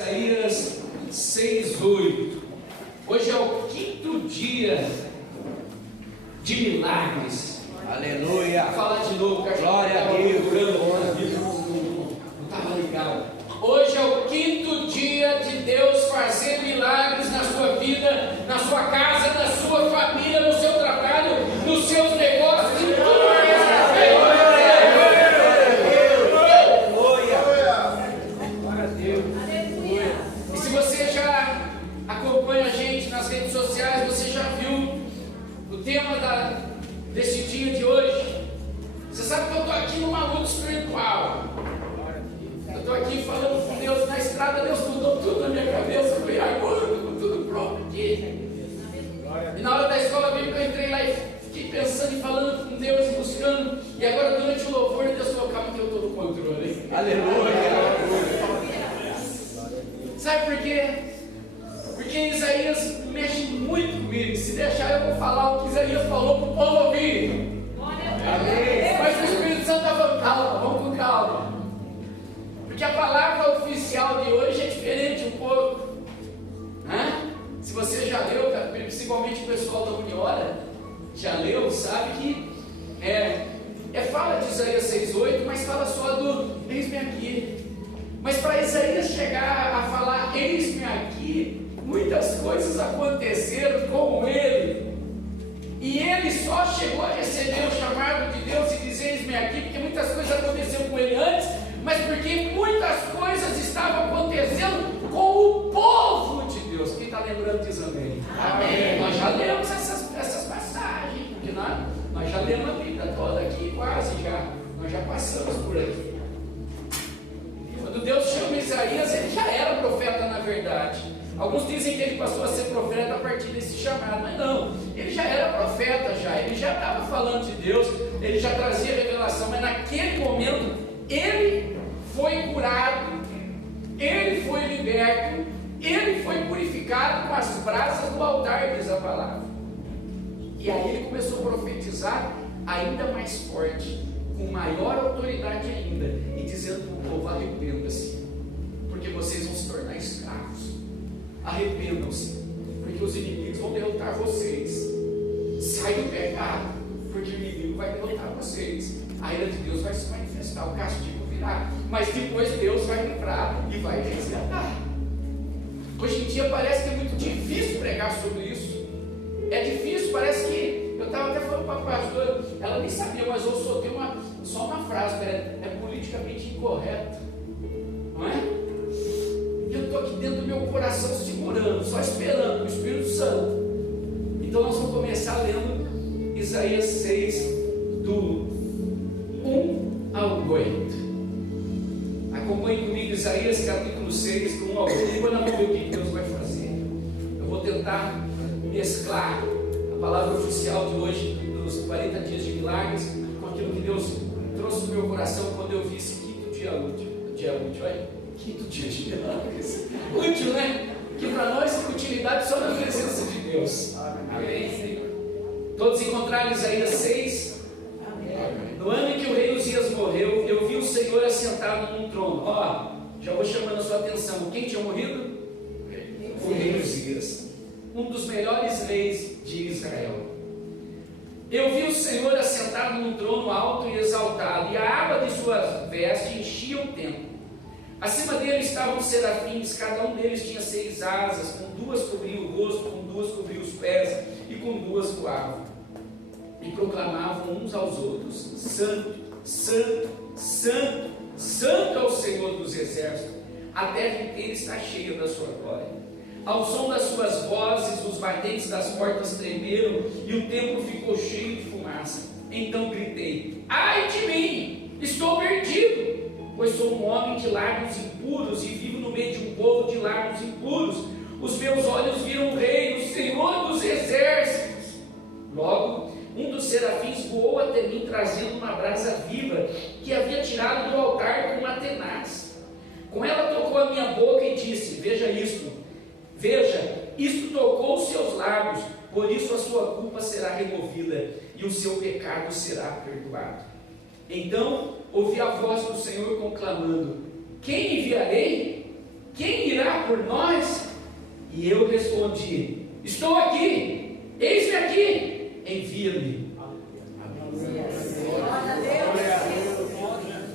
Isaías 6:8. Hoje é o quinto dia de milagres. Aleluia. Fala de novo, que Glória a Deus. Não estava ligado. Hoje é o quinto dia de Deus fazer milagres na sua vida, na sua casa, na sua família, no seu trabalho, nos seus negócios, em tudo que você fez. Glória a Deus. E se você já acompanha a gente nas redes sociais, você já viu o tema desse dia de hoje. Você sabe que eu estou aqui numa luta espiritual. Eu estou aqui falando com Deus na estrada. Deus mudou tudo na minha cabeça. Eu falei, agora eu estou com tudo pronto aqui. E na hora da escola bíblica eu entrei lá e fiquei pensando e falando com Deus e buscando. E agora durante o louvor Deus falou, calma que eu estou no controle. Aleluia. Sabe por quê? Porque Isaías mexe muito comigo. Se deixar eu vou falar o que Isaías falou para o povo ouvir. Amém. Mas o Espírito Santo está falando, calma, vamos com calma. Porque a palavra oficial de hoje é diferente um pouco. Se você já leu, principalmente o pessoal da Uniora, já leu, sabe que fala de Isaías 6:8, mas fala só do eis-me aqui. Mas para Isaías chegar a falar eis-me aqui, muitas coisas aconteceram com ele. E ele só chegou a receber o chamado de Deus e dizer eis-me aqui, porque muitas coisas aconteceram com ele antes, mas porque muitas coisas estavam acontecendo com o povo de Deus. Quem está lembrando diz amém? Amém. Nós já lemos essas passagens, porque nós já lemos a Bíblia toda aqui, quase já. Nós já passamos por aqui. Quando Deus chama Isaías, ele já era profeta na verdade. Alguns dizem que ele passou a ser profeta a partir desse chamado, mas não, ele já era profeta ele já estava falando de Deus, ele já trazia revelação, mas naquele momento ele foi curado, ele foi liberto, ele foi purificado com as brasas do altar, diz a palavra. E aí ele começou a profetizar ainda mais forte, com maior autoridade ainda, e dizendo para o povo, arrependa-se, porque vocês vão se tornar escravos. Arrependam-se, porque os inimigos vão derrotar vocês. Sai do pecado, porque o inimigo vai derrotar vocês. A ira de Deus vai se manifestar, o castigo virá, mas depois Deus vai livrar e vai resgatar. Hoje em dia parece que é muito difícil pregar sobre isso. É difícil, parece que eu estava até falando para a pastora, ela nem sabia, mas eu soltei só uma frase, é politicamente incorreto, não é? Eu estou aqui dentro do meu coração segurando, só esperando o Espírito Santo. Então nós vamos começar lendo Isaías 6, do 1 ao 8. Acompanhe comigo Isaías capítulo 6, do 1 ao 8. Depois nós vamos ver o que Deus vai fazer. Eu vou tentar mesclar a palavra oficial de hoje, dos 40 dias de milagres, com aquilo que Deus trouxe no meu coração quando eu vi esse quinto dia útil, olha. Quinto dia de milagres. Útil, né? Que para nós tem utilidade só na presença de Deus. Amém. Todos encontraram Isaías 6? Amém. No ano em que o rei Uzias morreu, eu vi o Senhor assentado num trono. Já vou chamando a sua atenção. Quem tinha morrido? O rei Uzias, um dos melhores reis de Israel. Eu vi o Senhor assentado num trono alto e exaltado, e a aba de suas vestes enchia o templo. Acima dele estavam serafins, cada um deles tinha 6 asas, com 2 cobriam o rosto, com 2 cobriam os pés, e com 2 voavam. E proclamavam uns aos outros: Santo, Santo, Santo, Santo é o Senhor dos exércitos, a terra inteira está cheia da sua glória. Ao som das suas vozes, os batentes das portas tremeram, e o templo ficou cheio de fumaça. Então gritei: ai de mim, estou perdido! Pois sou um homem de lábios impuros e vivo no meio de um povo de lábios impuros. Os meus olhos viram o Rei, o Senhor dos exércitos. Logo, um dos serafins voou até mim, trazendo uma brasa viva que havia tirado do altar com uma tenaz. Com ela tocou a minha boca e disse: veja, isto tocou os seus lábios, por isso a sua culpa será removida e o seu pecado será perdoado. Então ouvi a voz do Senhor conclamando: quem enviarei? Quem irá por nós? E eu respondi: estou aqui, eis-me aqui, envia-me.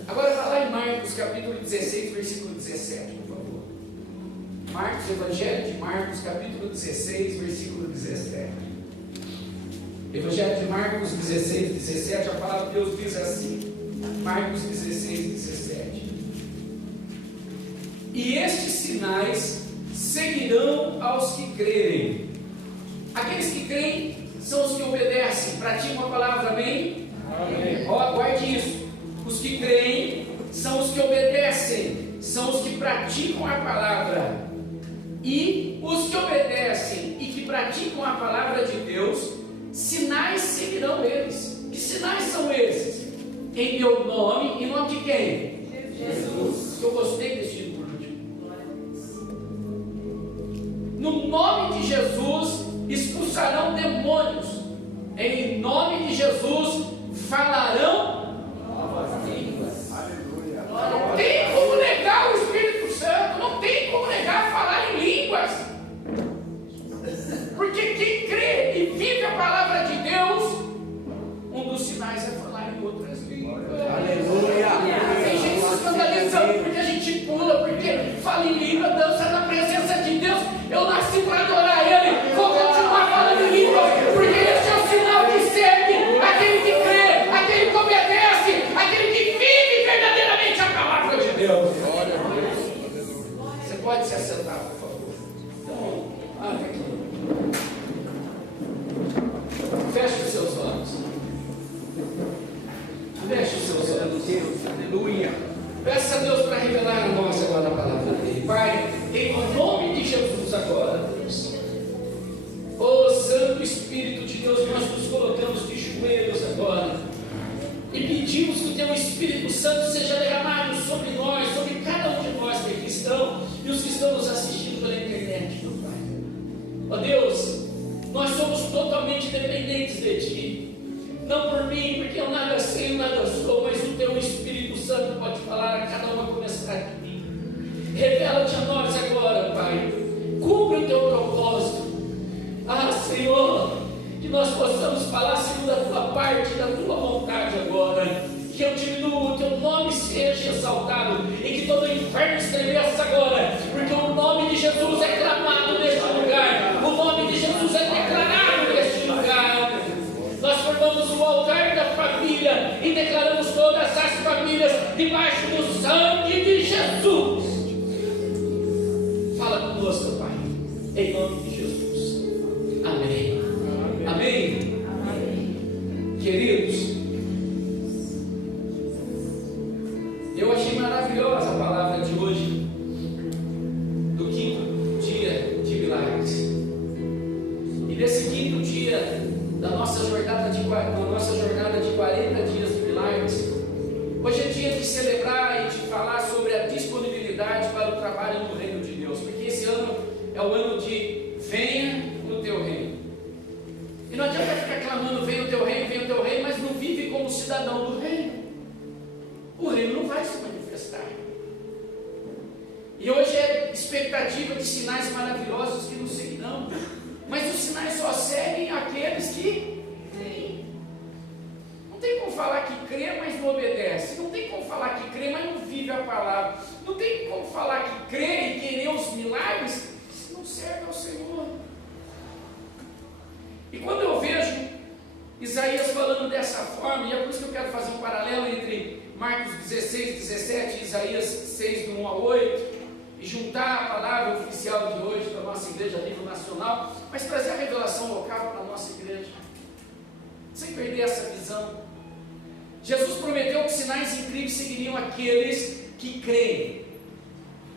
Agora vai lá em Marcos capítulo 16, versículo 17, por favor. Marcos, Evangelho de Marcos, capítulo 16, versículo 17. Evangelho de Marcos 16, 17, a palavra de Deus diz assim. Marcos 16, 17. E estes sinais seguirão aos que crerem. Aqueles que creem são os que obedecem, praticam a palavra, amém? Amém. Ó, guarde isso. Os que creem são os que obedecem, são os que praticam a palavra. E os que obedecem e que praticam a palavra de Deus, sinais seguirão eles. Que sinais são esses? Em meu nome, em nome de quem? Jesus. Eu gostei desse por último. No nome de Jesus expulsarão demônios. Em nome de Jesus falarão novas línguas. Aleluia. Não tem como negar o Espírito Santo, não tem como negar falar em línguas. Porque quem crê e vive a palavra de Deus, um dos sinais é falar em outras línguas. Aleluia. Tem gente se escandalizando porque a gente pula, porque fala em língua, dança na presença de Deus. Eu nasci para adorar Ele, vou continuar falando em língua, porque esse é o sinal que segue aquele que crê, aquele que obedece, aquele que vive verdadeiramente a palavra de Deus. Você pode se assentar, por favor. Então, olha aqui. Feche os seus olhos. Feche os seus olhos. Aleluia. Peça a Deus para revelar a nós agora a palavra dele. Pai, em nome de Jesus agora, Deus. Ó Santo Espírito de Deus, nós nos colocamos de joelhos agora e pedimos que o Teu Espírito Santo seja derramado sobre nós, sobre cada um de nós que aqui estão e os que estão nos assistindo pela internet, meu Pai. Ó Deus, nós somos totalmente dependentes de Ti. Não por mim, porque eu nada sei, nada sou, mas o Teu Espírito Santo pode falar a cada uma começar de mim. Revela-te a nós agora, Pai. Cumpre o Teu propósito. Ah, Senhor, que nós possamos falar segundo a Tua parte, da Tua vontade agora. Que eu diminua, o Teu nome seja exaltado e que todo o inferno estremeça agora, porque o nome de Jesus é clamado neste lugar, o nome de Jesus é declarado neste lugar. Nós formamos o altar da família e declaramos todas as famílias debaixo do sangue de Jesus. Fala conosco, Pai, em nome de Jesus. Amém. Amém. Amém. Queridos, eu achei maravilhosa a palavra de hoje, do quinto dia de milagres. E nesse quinto dia da nossa jornada de 40 dias de milagres, hoje é dia de celebrar e de falar sobre a disponibilidade para o trabalho no reino de Deus, porque esse ano é o ano de venha no teu reino. E não adianta ficar clamando venha o teu reino, mas não vive como cidadão do reino. O reino não vai se manifestar. E hoje é expectativa de sinais maravilhosos que nos seguirão. Mas os sinais só seguem aqueles que creem. Não tem como falar que crê, mas não obedece. Não tem como falar que crê, mas não vive a palavra. Não tem como falar que crê e querer os milagres se não serve ao Senhor. E quando eu vejo Isaías falando dessa forma, e é por isso que eu quero fazer um paralelo entre Marcos 16, 17 e Isaías 6, do 1 a 8, e juntar a palavra oficial de hoje da nossa igreja a nível nacional, mas trazer a revelação local para a nossa igreja, sem perder essa visão. Jesus prometeu que sinais incríveis seguiriam aqueles que creem,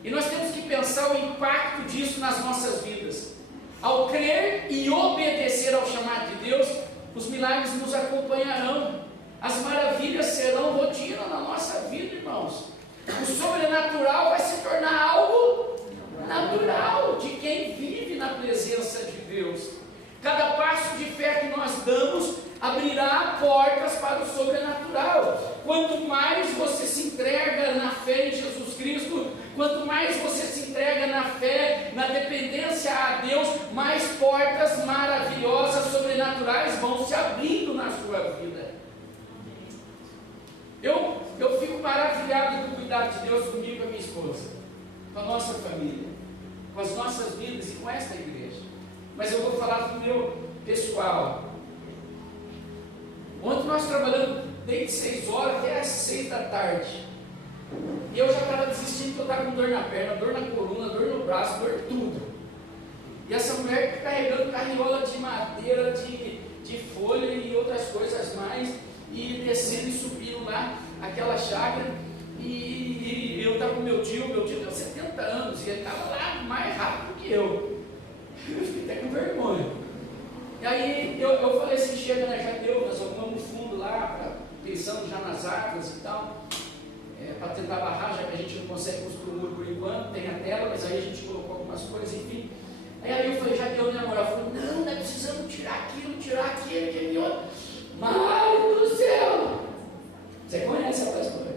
e nós temos que pensar o impacto disso nas nossas vidas. Ao crer e obedecer ao chamado de Deus, os milagres nos acompanharão, as maravilhas serão rotina na nossa vida, irmãos. O sobrenatural vai se tornar algo natural de quem vive na presença de Deus. Cada passo de fé que nós damos abrirá portas para o sobrenatural. Quanto mais você se entrega na fé em Jesus Cristo, quanto mais você se entrega na fé na dependência a Deus, mais portas maravilhosas, sobrenaturais vão se abrindo na sua vida. Eu fico maravilhado com o cuidado de Deus comigo e com a minha esposa, com a nossa família, com as nossas vidas e com esta igreja. Mas eu vou falar do meu pessoal. Ontem nós trabalhamos desde 6 horas até as 6 da tarde. E eu já estava desistindo, porque eu estava com dor na perna, dor na coluna, dor no braço, dor tudo. E essa mulher carregando carriola de madeira, de folha e outras coisas mais, e descendo e subindo lá aquela chácara. E eu estava com meu tio tem 70 anos, e ele estava lá mais rápido que eu. Eu fiquei até com vergonha. E aí eu falei assim, chega, né, já deu, nós arrumamos um fundo lá, pensando já nas árvores e tal, para tentar barrar, já que a gente não consegue construir o muro por enquanto, tem a tela, mas aí a gente colocou algumas coisas, enfim. Aí eu falei, já deu, né, amor? Ela falou, não, nós precisamos tirar aquilo, aquele outro. Mário do céu! Você conhece essa história?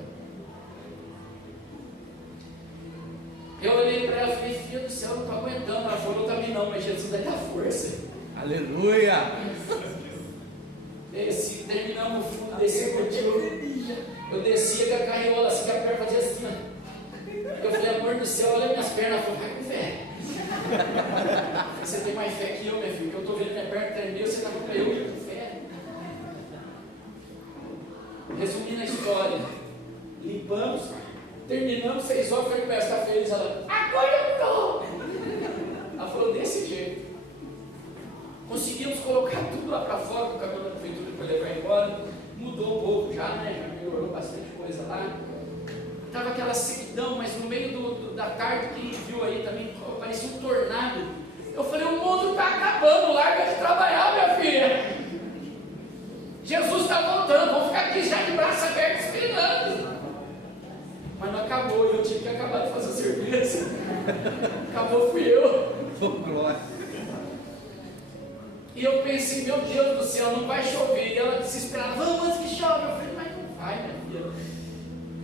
Eu olhei para ela e falei, filha do céu, não estou aguentando. Ela falou, eu também não, mas Jesus vai dar força. Aleluia! Desci, terminamos o fundo, desci com o tio. Eu descia com a carriola assim, que a perna fazia assim. Eu falei, amor do céu, olha minhas pernas. Ela falou, vai com fé. Você tem mais fé que eu, minha filha, que eu estou vendo minha perna tremer, você está com eu com fé. Resumindo a história, limpamos, terminamos, 6 horas, foi começar a ficar feliz. Ela, agora eu estou. Ela falou, desse jeito. Conseguimos colocar tudo lá para fora, o caminhão da prefeitura para levar embora, mudou um pouco já, né? Já melhorou bastante coisa lá. Estava aquela sequidão, mas no meio da tarde, quem viu aí também, parecia um tornado. Eu falei, o mundo está acabando, larga de trabalhar, minha filha. Jesus está voltando, vamos ficar aqui já de braço aberto esperando. Mas não acabou, eu tive que acabar de fazer cerveja. Acabou, fui eu. Glória. E eu pensei, meu Deus do céu, não vai chover. E ela desesperada, vamos antes que chove. Eu falei, mas não vai, minha filha.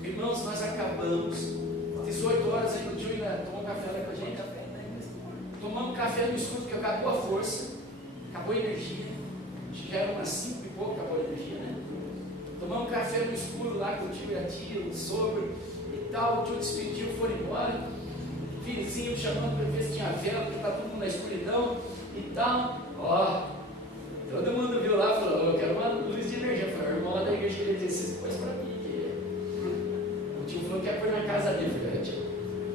Irmãos, nós acabamos. 18 horas aí o tio ainda tomou café lá com a gente. Tomamos café no escuro, porque acabou a força, acabou a energia. Acho que já era umas 5 e pouco, acabou a energia, né? Tomamos café no escuro lá com o tio e a tia, o sogro e tal. O tio despediu, foram embora. Vizinho chamando para ver se tinha vela, porque está todo mundo na escuridão e tal. Ó, todo mundo viu lá e falou, eu quero uma luz de energia. Eu falei, o irmão lá da igreja queria dizer, você pôs para mim. O tio falou que ia pôr na casa dele. Eu falei, tio,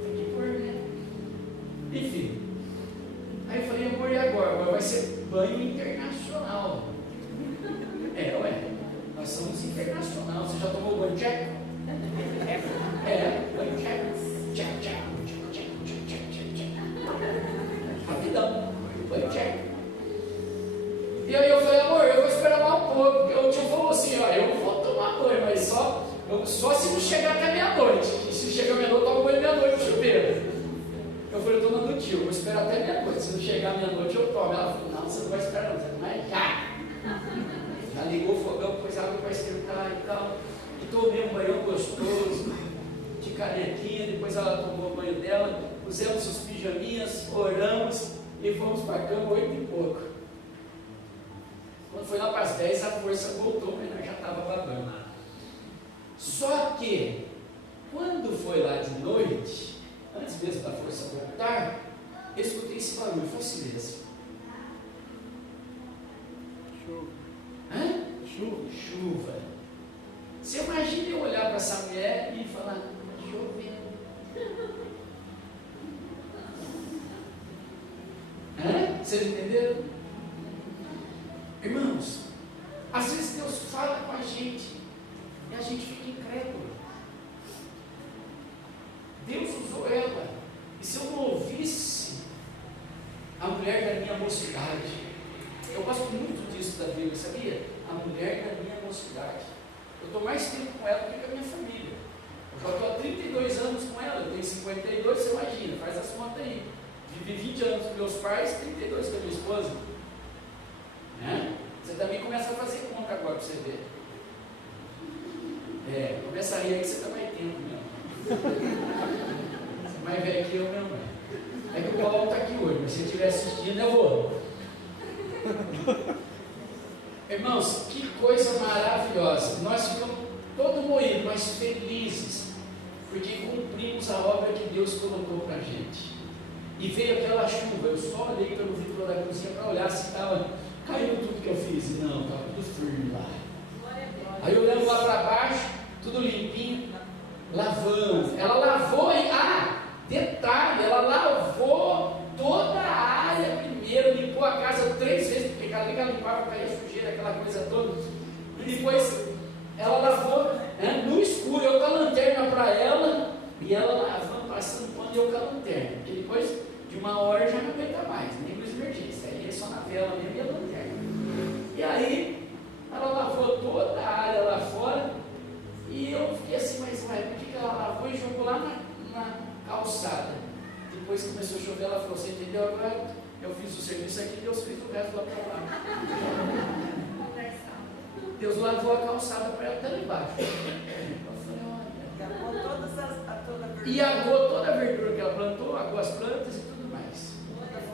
tem que pôr, né? Enfim. Aí eu falei, amor, e agora? Agora vai ser banho internacional. Ué, nós somos internacional. Você já tomou banho check? Banho check. Check. Rapidão, banho check. E aí eu falei, amor, eu vou esperar mais um pouco, porque o tio falou assim, ó, eu vou tomar banho, mas só se não chegar até meia-noite. E se chegar meia-noite, eu tomo banho meia-noite no chuveiro. Eu falei, eu estou dando tio, eu vou esperar até meia-noite. Se não chegar meia-noite, eu tomo. Ela falou, não, você não vai esperar não, você vai já. Já ligou o fogão, pôs água para esquentar e tal. E tomei um banho gostoso, de canequinha, depois ela tomou o banho dela, pusemos os pijaminhas, oramos e fomos para a cama 8 e pouco. Quando foi lá para as 10, a força voltou, mas nós já estava babando. Só que, quando foi lá de noite, antes mesmo da força voltar, eu escutei esse barulho, foi silêncio. Chuva. Chuva. Você imagina eu olhar para essa mulher e falar, chovendo. Vocês entenderam? Irmãos, às vezes Deus fala com a gente e a gente fica incrédulo. Deus usou ela, e se eu não ouvisse a mulher da minha mocidade, eu gosto muito disso da Bíblia, sabia? A mulher da minha mocidade. Eu estou mais tempo com ela do que com a minha família. Eu já estou há 32 anos com ela, eu tenho 52, você imagina, faz as contas aí. Vivi 20 anos com meus pais, 32 com a minha esposa. Você também começa a fazer conta agora para você ver. Começa a rir aí que você está mais tempo mesmo. Você é mais velho que eu mesmo. É que o Paulo está aqui hoje, mas se ele estiver assistindo, eu vou. Irmãos, que coisa maravilhosa. Nós ficamos todos moídos, mas felizes, porque cumprimos a obra que Deus colocou para a gente. E veio aquela chuva, eu só olhei pelo vidro da cozinha para olhar se estava caindo tudo que eu fiz. Não, estava tudo firme lá. Aí olhando lá para baixo, tudo limpinho, lavando. Ela lavou e, detalhe, ela lavou toda a área primeiro, limpou a casa 3 vezes, porque cada vez que ela limpava, caía sujeira, aquela coisa toda. E depois ela lavou no escuro, eu com a lanterna para ela, e ela lavando, passando pano, e eu com a lanterna, porque depois de 1 hora já não aguenta mais, nem luz de emergência, aí é só na vela mesmo e a lanterna. E aí, ela lavou toda a área lá fora, e eu fiquei assim, mas vai, por que ela lavou e jogou lá na calçada? Depois que começou a chover, ela falou, você entendeu? Agora eu fiz o serviço aqui, Deus fez o resto lá para lá. Deus lavou a calçada para ela até lá embaixo. Eu falei, olha. E agou toda a verdura que ela plantou, agou as plantas e tudo mais.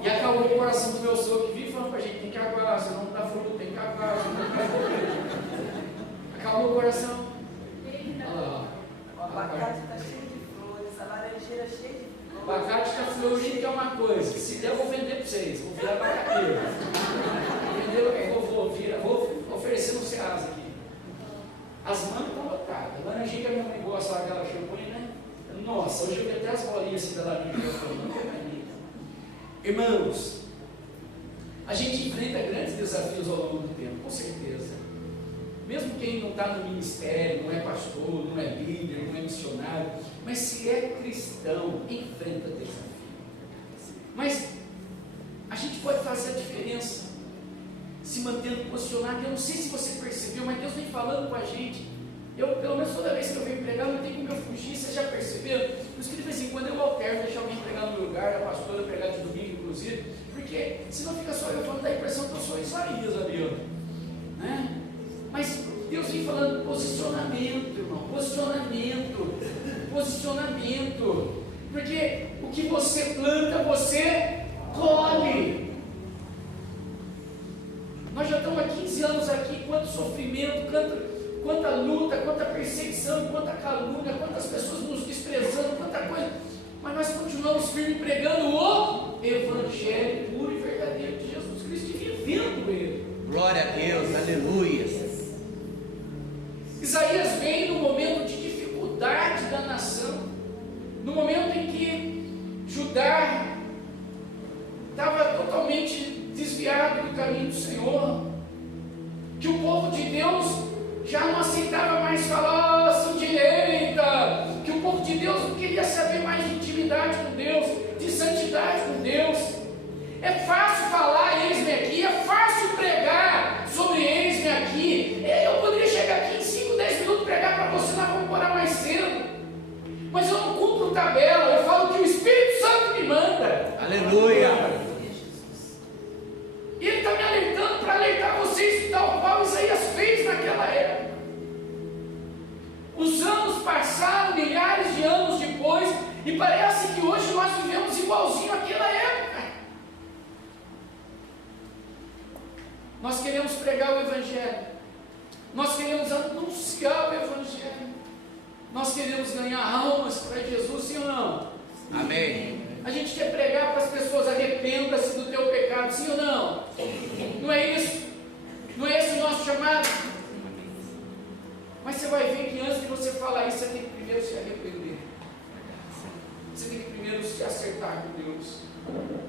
E acabou o coração do meu sogro que vive falando para a gente, tem que aguar, senão não dá fruto, tem que aguar, senão não dá fruto. Acabou o coração. Olha lá. O abacate está cheio de flores, a laranjeira cheia de flores. O abacate está florido, que é uma coisa. Se der, eu vou vender para vocês. Vou virar abacateiro. Vou oferecer no Ceasa aqui. As manas estão lotadas. A laranjinha que a minha mãe gosta, aquela champanhe, né? Nossa, hoje eu vi até as bolinhas assim da laranjinha. Irmãos, a gente enfrenta grandes desafios ao longo do tempo, com certeza. Mesmo quem não está no ministério, não é pastor, não é líder, não é missionário, mas se é cristão, enfrenta desafio. Mas a gente pode fazer a diferença, se mantendo posicionado. Eu não sei se você percebeu, mas Deus vem falando com a gente. Eu, pelo menos toda vez que eu venho pregar, não tem como eu fugir. Vocês já perceberam? Por isso que de vez em quando eu alterno, deixo alguém pregar no meu lugar, a pastora pregar de domingo, inclusive, porque senão fica só eu falando, dá a impressão que eu sou Isaías ali, né? Mas Deus vem falando posicionamento, irmão, posicionamento, porque o que você planta, você colhe. Nós já estamos há 15 anos aqui, quanto sofrimento, quanta luta, quanta perseguição, quanta calúnia, quantas pessoas nos desprezando, quanta coisa, mas nós continuamos firmes pregando o Evangelho puro e verdadeiro de Jesus Cristo e vivendo ele. Glória a Deus, aleluia. Isaías vem no momento de dificuldade da nação, no momento em que Judá estava totalmente desviado do caminho do Senhor, que o povo de Deus já não aceitava mais falar assim direita, que o povo de Deus não queria saber mais de intimidade com Deus, de santidade com Deus. É fácil falar, eis-me aqui, é fácil pregar sobre eis-me aqui. Eu poderia chegar aqui em 5, 10 minutos pregar para você, nós vamos orar mais cedo, mas eu não cumpro tabela, eu falo que o Espírito Santo me manda. Aleluia. E Ele está me alertando para alertar vocês, tal qual Isaías fez naquela época. Os anos passaram, milhares de anos depois, e parece que hoje nós vivemos igualzinho àquela época. Nós queremos pregar o Evangelho, nós queremos anunciar o Evangelho, nós queremos ganhar almas para Jesus, sim ou não? Amém. A gente quer pregar para as pessoas, arrependa-se do teu pecado, sim ou não? Não é isso? Não é esse o nosso chamado? Mas você vai ver que antes de você falar isso, você tem que primeiro se arrepender. Você tem que primeiro se acertar com Deus.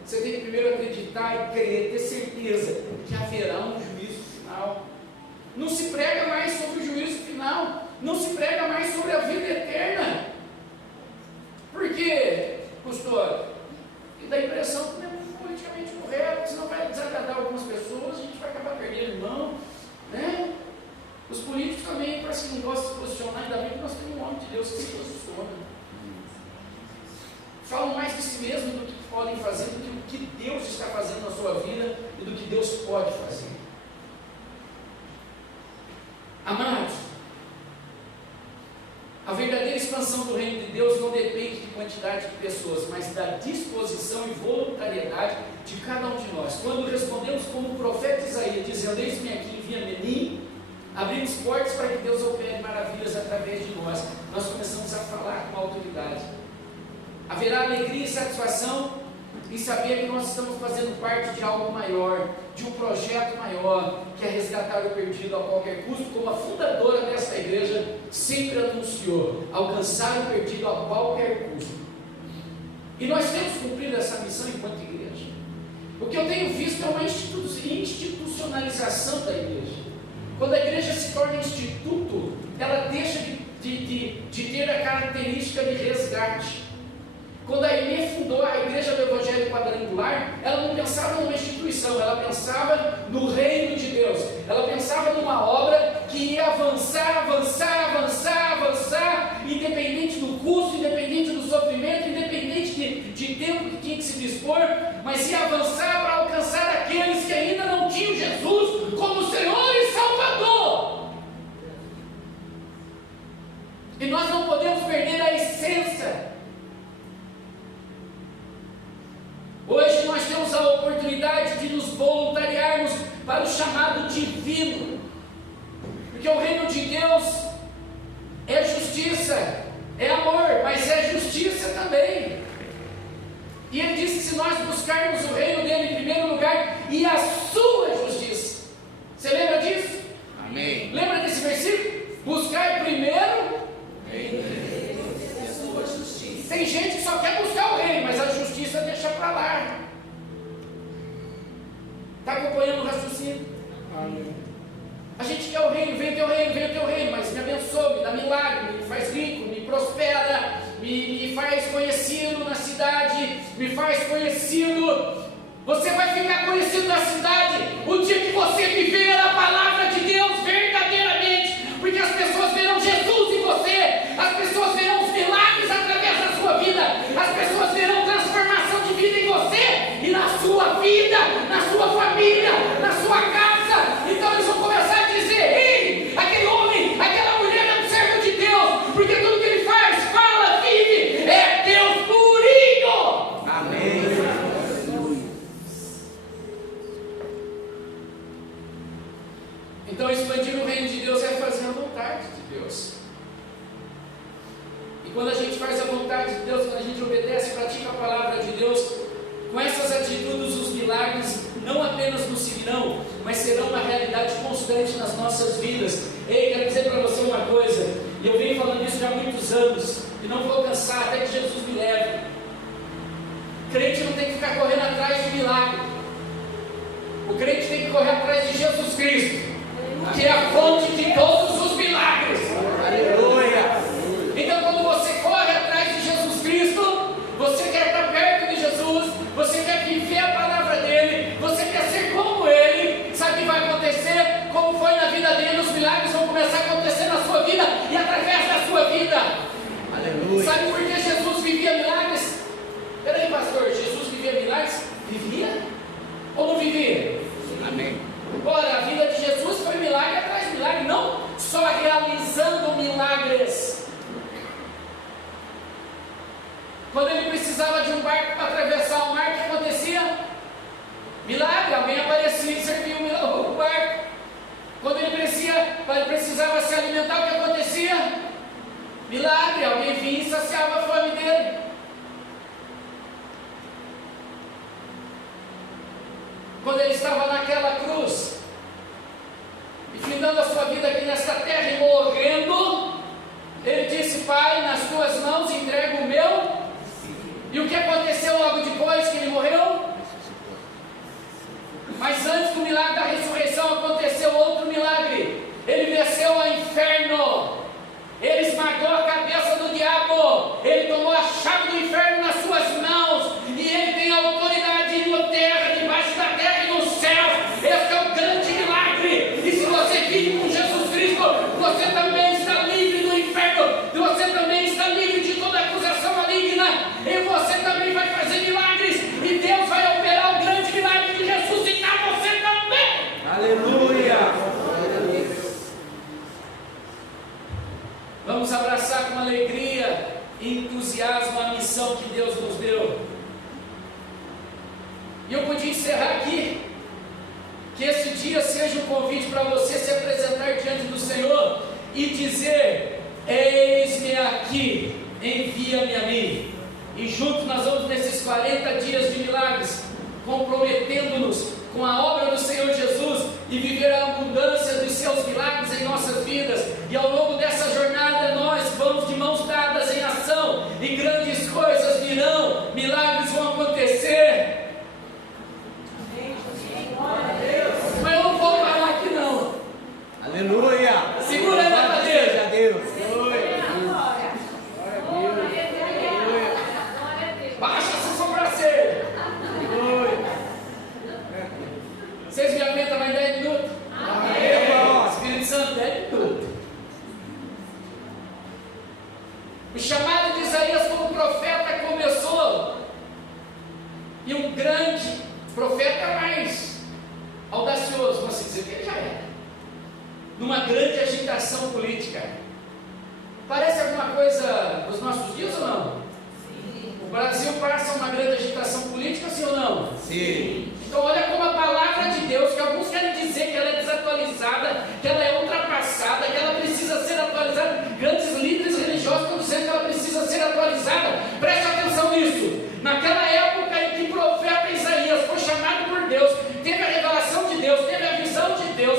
Você tem que primeiro acreditar e crer, ter certeza que haverá um juízo final. Não se prega mais sobre o juízo final. Não se prega mais sobre a vida eterna. Por quê, pastor? E dá a impressão que não é politicamente correto, senão vai desagradar algumas pessoas, a gente vai acabar perdendo irmão, né? Os políticos também parece que não gostam de se posicionar, ainda bem que nós temos um homem de Deus que se posiciona. Falam mais de si mesmo do que podem fazer, do que o que Deus está fazendo na sua vida e do que Deus pode fazer. Amados, a verdadeira expansão expansão do reino de Deus não depende de quantidade de pessoas, mas da disposição e voluntariedade de cada um de nós. Quando respondemos como o profeta Isaías, dizendo: eis-me aqui, envia-me a mim, abrimos portas para que Deus opere maravilhas através de nós. Nós começamos a falar com autoridade. Haverá alegria e satisfação em saber que nós estamos fazendo parte de algo maior, de um projeto maior, que é resgatar o perdido a qualquer custo, como a fundadora desta igreja sempre anunciou: alcançar o perdido a qualquer custo. E nós temos cumprido essa missão enquanto igreja. O que eu tenho visto é uma institucionalização da igreja. Quando a igreja se torna instituto, ela deixa de ter a característica de resgate. Quando a IME fundou a Igreja do Evangelho Quadrangular, ela não pensava numa instituição, ela pensava no reino de Deus. Ela pensava numa obra que ia avançar, independente do custo, independente do sofrimento, independente de tempo que tinha que se dispor, mas ia avançar para alcançar aqueles que ainda não tinham Jesus como Senhor e Salvador. E nós não podemos perder a essência. Hoje nós temos a oportunidade de nos voluntariarmos para o chamado divino, porque o reino de Deus é justiça, é amor, mas é justiça também. E ele disse que se nós buscarmos o reino dele em primeiro lugar e a sua justiça, você lembra disso? Amém. Lembra desse versículo? Buscar primeiro E a sua justiça. Tem gente que só quer buscar o reino, mas a justiça deixa para lá. Está acompanhando o raciocínio? Amém. A gente quer o reino, vem o teu reino, mas me abençoa, me dá milagre, me faz rico, me prospera, me faz conhecido na cidade, me faz conhecido. Você vai ficar conhecido na cidade o dia que você viver a palavra de Deus verdadeiramente, porque as pessoas verão Jesus em você, as pessoas verão os milagres através da sua vida, as pessoas verão transformação de vida em você e na sua vida, na sua família, na sua casa. Então eles vão começar a dizer: ei, aquele homem, aquela mulher é um servo de Deus, porque tudo que ele faz, fala, vive, é Deus purinho. Amém. Então expandir o reino de Deus é fazer a vontade de Deus. E quando a gente faz a vontade de Deus, quando a gente obedece, pratica a palavra de Deus, com essas atitudes os milagres não apenas nos seguirão, mas serão uma realidade constante nas nossas vidas. Ei, quero dizer para você uma coisa, e eu venho falando isso já há muitos anos, e não vou cansar até que Jesus me leve. Crente não tem que ficar correndo atrás de milagre. O crente tem que correr atrás de Jesus Cristo, que é a fonte de todos os milagres. Aleluia. Então quando você corre atrás de Jesus Cristo, você quer estar perto de Jesus, você quer viver a palavra dele, você quer ser como ele. Sabe o que vai acontecer? Como foi na vida dele, os milagres vão começar a acontecer na sua vida e através da sua vida. Aleluia. Sabe por que Jesus vivia milagres? Peraí, pastor, Jesus vivia milagres? Vivia? Ou não vivia? Amém. Ora, a vida de Jesus foi milagre atrás de milagre, não só realizando milagres. Quando ele precisava de um barco para atravessar o mar, o que acontecia? Milagre, alguém aparecia e servia o barco. Quando ele precisava se alimentar, o que acontecia? Milagre, alguém vinha e saciava a fome dele. Quando ele estava naquela cruz, e findando a sua vida aqui nesta terra e morrendo, ele disse: Pai, nas tuas mãos entrego o meu. E o que aconteceu logo depois que ele morreu? Mas antes do milagre da ressurreição aconteceu outro milagre. Ele venceu o inferno, ele esmagou a cabeça do diabo, ele tomou a chave do inferno nas suas mãos, e ele tem autoridade na terra, debaixo da terra e no céu. Esse é o grande milagre. E se você vive com Jesus Cristo, você também está livre do inferno, você também está livre de toda acusação maligna, e você também vai fazer milagres, e Deus vai operar o grande milagre de ressuscitar você também. Aleluia. Vamos abraçar com alegria E eu podia encerrar aqui. Que esse dia seja um convite para você se apresentar diante do Senhor e dizer: eis-me aqui, envia-me a mim. E juntos nós vamos nesses 40 dias de milagres, comprometendo-nos com a obra do Senhor Jesus e viver a abundância dos seus milagres em nossas vidas. E ao longo dessa jornada nós vamos de mãos dadas em ação, e grandes coisas virão, milagres vão acontecer. Mas eu não vou parar aqui não. Aleluia. Segura aí na cadeira. A Deus. Baixa essa sobrancelha. Vocês me aguentam mais 10 minutos? Amém. Espírito Santo, 10 minutos. O chamado de Isaías como profeta começou, e um grande profeta mais audacioso, vamos dizer que ele já era, numa grande agitação política. Parece alguma coisa dos nossos dias ou não? Sim. O Brasil passa uma grande agitação política, sim ou não? Sim. Então olha como a palavra de Deus, que alguns querem dizer que ela é desatualizada, que ela é ultrapassada, que ela precisa ser atualizada. Grandes líderes religiosos estão dizendo que ela precisa ser atualizada. Preste atenção nisso. Naquela época em que o profeta Isaías foi chamado por Deus, teve a revelação de Deus, teve a visão de Deus,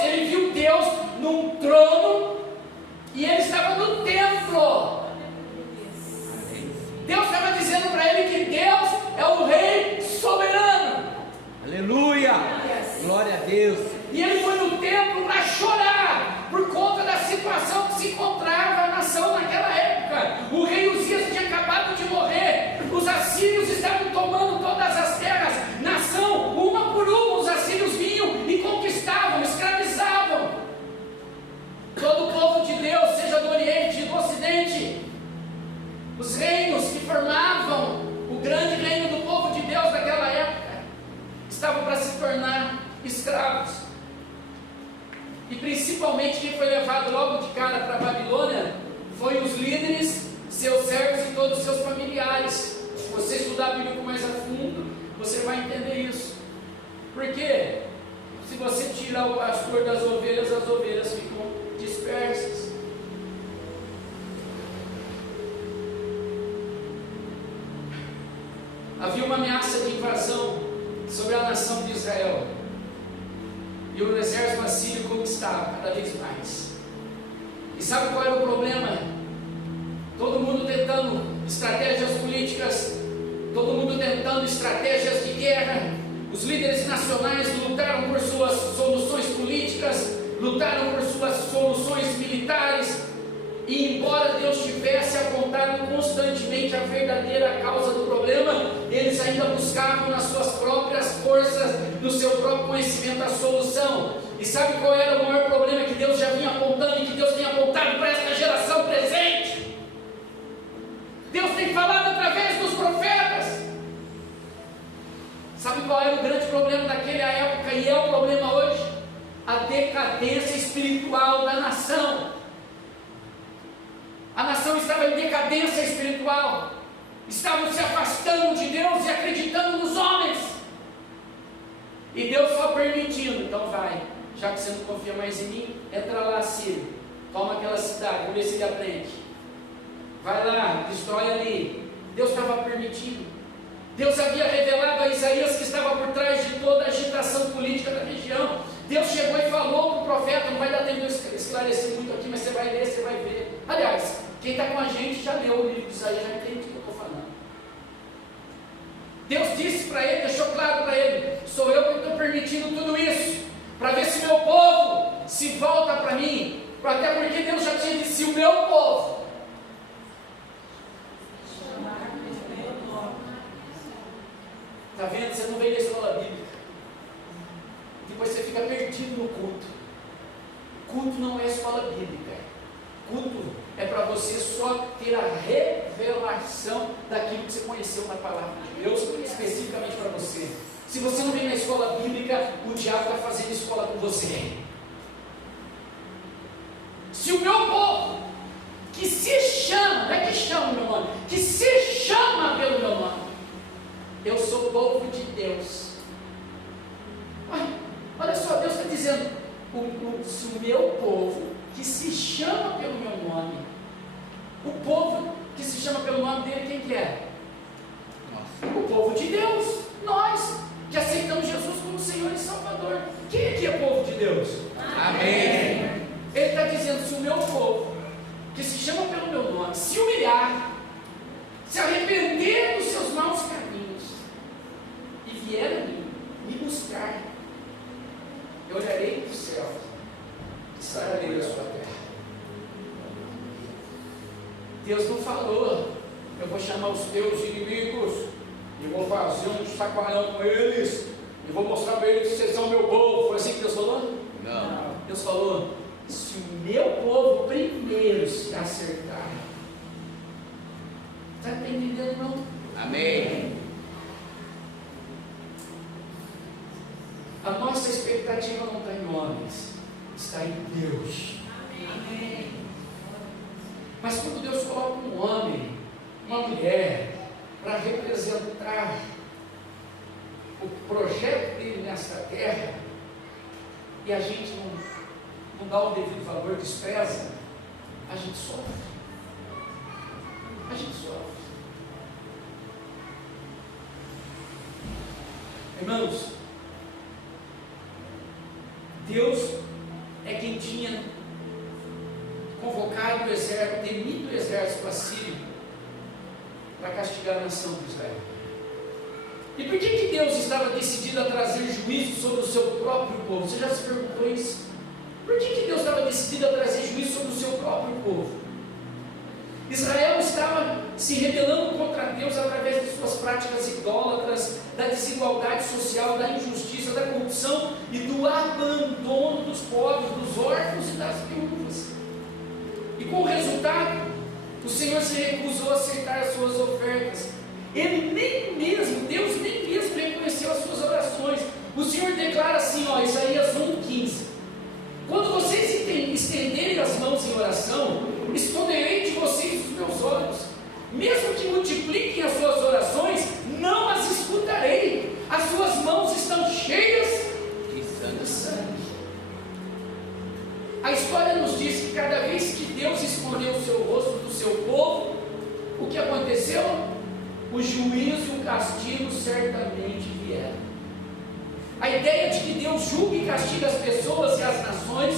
ele viu Deus num trono, e ele estava no templo. Deus estava dizendo para ele que Deus é o rei soberano. Aleluia. Glória a Deus. E ele foi no templo para chorar por conta da situação que se encontrava a nação naquela época. O rei Uzias tinha acabado de morrer. Os assírios estavam tomando todas as terras. Nação, uma por uma, os assírios vinham e conquistavam, escravizavam todo o povo de Deus, seja do Oriente, do Ocidente. Os reinos que formavam o grande reino do povo de Deus daquela época estavam para se tornar escravos. E principalmente quem foi levado logo de cara para a Babilônia foi os líderes, seus servos e todos os seus familiares. Se você estudar a Bíblia com mais a fundo, você vai entender isso. Porque se você tirar o pastor das ovelhas, as ovelhas ficam dispersas. Havia uma ameaça de invasão sobre a nação de Israel, e o exército assírio conquistava cada vez mais. E sabe qual era o problema? Todo mundo tentando estratégias políticas, todo mundo tentando estratégias de guerra. Os líderes nacionais lutaram por suas soluções políticas, lutaram por suas soluções militares. E embora Deus tivesse apontado constantemente a verdadeira causa do problema, eles ainda buscavam nas suas próprias forças, no seu próprio conhecimento, a solução. E sabe qual era o maior problema que Deus já vinha apontando e que Deus tem apontado para esta geração presente? Deus tem falado através dos profetas. Sabe qual era o grande problema daquela época e é o problema hoje? A decadência espiritual da nação. A nação estava em decadência espiritual, estavam se afastando de Deus e acreditando nos homens, e Deus só permitindo. Então vai, já que você não confia mais em mim, entra lá, Sírio, toma aquela cidade, vamos ver se ele aprende, vai lá, destrói ali. Deus estava permitindo. Deus havia revelado a Isaías que estava por trás de toda a agitação política da região. Deus chegou e falou para o profeta, não vai dar tempo de esclarecer muito aqui, mas você vai ler, você vai ver. Aliás, quem está com a gente já leu o livro de Isaías, já entende o que eu estou falando. Deus disse para ele, deixou claro para ele: sou eu que estou permitindo tudo isso, para ver se meu povo se volta para mim. Até porque Deus já tinha dito: se o meu povo. Está vendo? Você não veio da escola bíblica. Depois você fica perdido no culto. Culto não é escola bíblica. Culto é para você só ter a revelação daquilo que você conheceu na palavra de Deus, especificamente para você. Se você não vem na escola bíblica, o diabo está fazendo escola com você. Se o meu povo, que se chama, não é que chama o meu nome, que se chama pelo meu nome, eu sou sou povo de Deus. Olha só, Deus está dizendo, se o meu povo, que se chama pelo meu nome, o povo que se chama pelo nome dele, quem que é? O povo de Deus, nós, que aceitamos Jesus como Senhor e Salvador. Quem aqui é povo de Deus? Amém. Ele está dizendo, se o meu povo, que se chama pelo meu nome, se humilhar, se arrepender dos seus maus caminhos, e vier a mim, me buscar, eu olharei para o céu, e sararei a sua terra. Deus não falou, eu vou chamar os teus inimigos, e vou fazer um saquarão com eles, e vou mostrar para eles que vocês são meu povo. Foi assim que Deus falou? Não. Deus falou, se o meu povo primeiro se acertar. Está entendendo, irmão? Amém. A nossa expectativa não está em homens, está em Deus. Amém. Mas quando Deus coloca um homem, uma mulher, para representar o projeto dele nesta terra, e a gente não dá o devido valor, despreza, a gente sofre. A gente sofre. Irmãos, Deus é quem tinha convocado o exército, temido o exército assírio, para castigar a nação de Israel. E por que Deus estava decidido a trazer juízo sobre o seu próprio povo? Você já se perguntou isso? Por que Deus estava decidido a trazer juízo sobre o seu próprio povo? Israel estava se rebelando contra Deus através de suas práticas idólatras, da desigualdade social, da injustiça, da corrupção e do abandono dos pobres, dos órfãos e das viúvas. E com o resultado, o Senhor se recusou a aceitar as suas ofertas. Deus nem mesmo reconheceu as suas orações. O Senhor declara assim, Isaías 1,15: quando vocês estenderem as mãos em oração, esconderei de vocês os meus olhos. Mesmo que multipliquem as suas orações, não as escutarei. As suas mãos estão cheias de sangue. A história nos diz que cada vez que Deus escondeu o seu rosto do seu povo, o que aconteceu? O juízo e o castigo certamente vieram. A ideia de que Deus julga e castiga as pessoas e as nações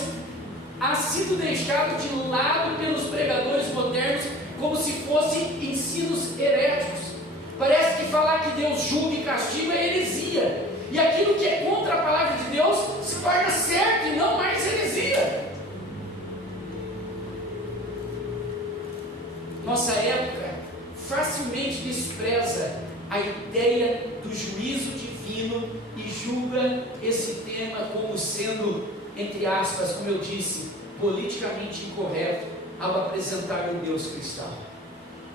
ha sido deixado de lado pelos pregadores modernos como se fossem ensinos heréticos. Parece que falar que Deus julga e castiga é heresia, e aquilo que é contra a palavra de Deus se torna certo e não mais heresia. Nossa época facilmente despreza a ideia do juízo divino e julga esse tema como sendo, entre aspas, como eu disse, politicamente incorreto ao apresentar um Deus cristão.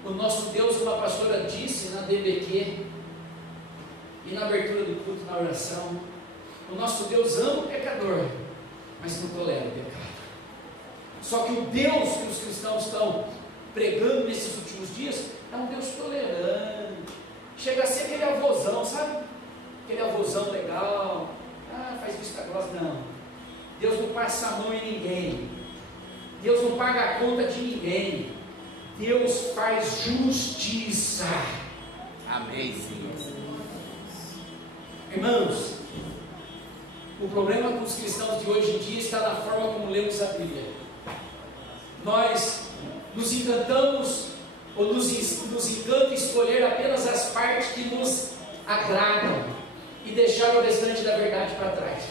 O nosso Deus, uma pastora disse na DBQ e na abertura do culto, na oração, o nosso Deus ama o pecador, mas não tolera o pecado. Só que o Deus que os cristãos estão pregando nesses últimos dias é um Deus tolerante, chega a ser aquele avôzão, sabe? Aquele avôzão legal, faz vista grossa. Não, Deus não passa a mão em ninguém, Deus não paga a conta de ninguém, Deus faz justiça. Amém, Senhor. Irmãos, o problema com os cristãos de hoje em dia está na forma como lemos a Bíblia. Nós nos encantamos, ou nos encanta escolher apenas as partes que nos agradam e deixar o restante da verdade para trás.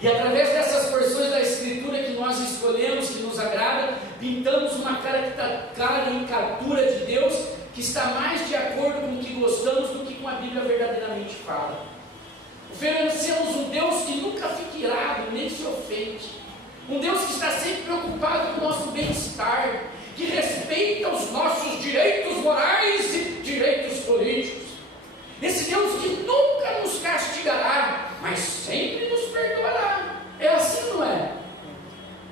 E através dessas porções da Escritura que nós escolhemos, que nos agrada, pintamos uma caricatura de Deus que está mais de acordo com o que gostamos do que com a Bíblia verdadeiramente fala. Oferecemos um Deus que nunca fica irado, nem se ofende. Um Deus que está sempre preocupado com o nosso bem-estar, que respeita os nossos direitos morais e direitos políticos. Esse Deus que nunca nos castigará, mas sempre nos perdoará. É assim, não é?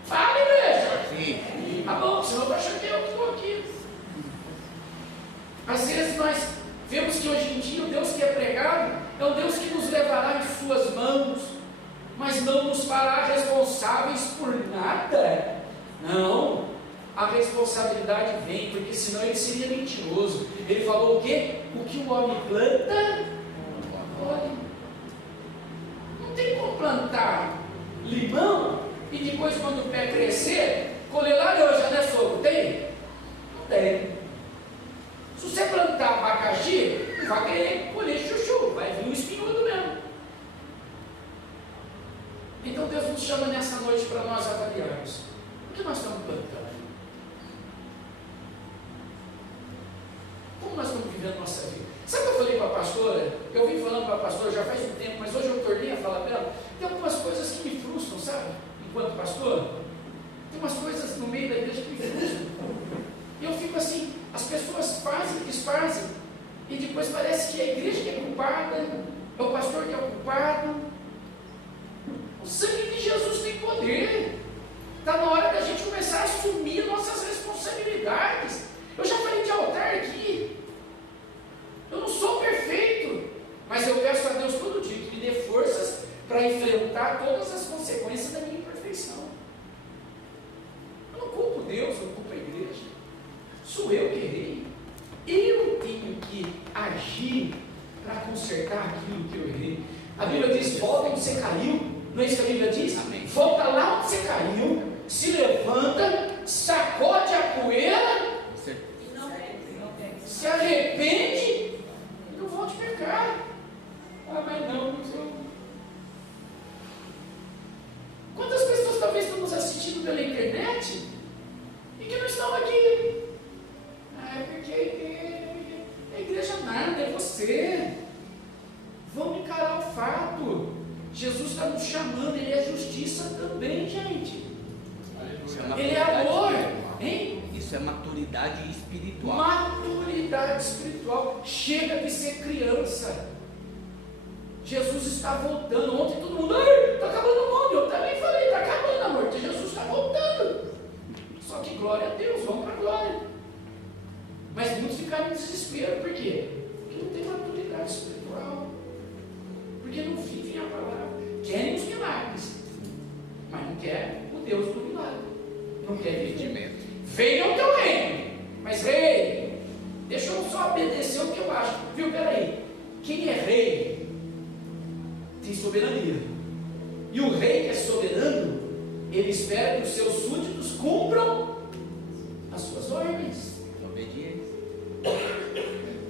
Fala, igreja. Sim. Tá bom, senão vai achar que eu estou aqui. Às vezes nós vemos que hoje em dia o Deus que é pregado suas mãos, mas não nos fará responsáveis por nada. Não, a responsabilidade vem, porque senão ele seria mentiroso. Ele falou o quê? O que o homem planta, colhe. Não tem como plantar limão e depois, quando o pé crescer, colher laranja, né, sogro? Tem? Não tem. Se você plantar abacaxi, não vai querer colher chuchu, vai vir um espinhudo mesmo. Então Deus nos chama nessa noite para nós avaliarmos o que nós estamos plantando. Como nós estamos vivendo a nossa vida? Sabe o que eu falei para a pastora? Eu vim falando para a pastora já faz um tempo, mas hoje eu tornei a falar para ela. Tem algumas coisas que me frustram, sabe? Enquanto pastor, tem umas coisas no meio da igreja que me frustram. E eu fico assim, as pessoas fazem, desfazem, e depois parece que é a igreja que é culpada, é o pastor que é o culpado. O sangue de Jesus tem poder. Está na hora da gente começar a assumir nossas responsabilidades. Eu já falei de altar aqui. Eu não sou perfeito, mas eu peço a Deus todo dia que me dê forças para enfrentar todas as consequências da minha imperfeição. Eu não culpo Deus, eu culpo a igreja. Sou eu que errei. Eu tenho que agir para consertar aquilo que eu errei. A Bíblia diz: volta onde você caiu. Não é isso que a Bíblia diz? Amém. Volta lá onde você caiu, se levanta, sacode a poeira, se arrepende e não volte a pecar. Ah, mas não, quantas pessoas talvez estão nos assistindo pela internet e que não estão aqui? Ah, é porque a igreja nada, é você. Vamos encarar o fato. Jesus está nos chamando, Ele é justiça também, gente. Ele é amor, hein? Isso é maturidade espiritual. Maturidade espiritual. Chega de ser criança. Jesus está voltando. Ontem todo mundo, está acabando o mundo. Eu também falei, está acabando a morte. Jesus está voltando. Só que glória a Deus, vamos para a glória. Mas muitos ficaram em desespero. Por quê? Porque não tem maturidade espiritual. Porque não vivem a palavra. Querem os milagres, mas não quer o Deus do milagre. Não quer viver. Venha o teu reino. Mas rei, deixa eu só obedecer o que eu acho. Viu, peraí. Quem é rei tem soberania. E o rei que é soberano, ele espera que os seus súditos cumpram as suas ordens. Obediência.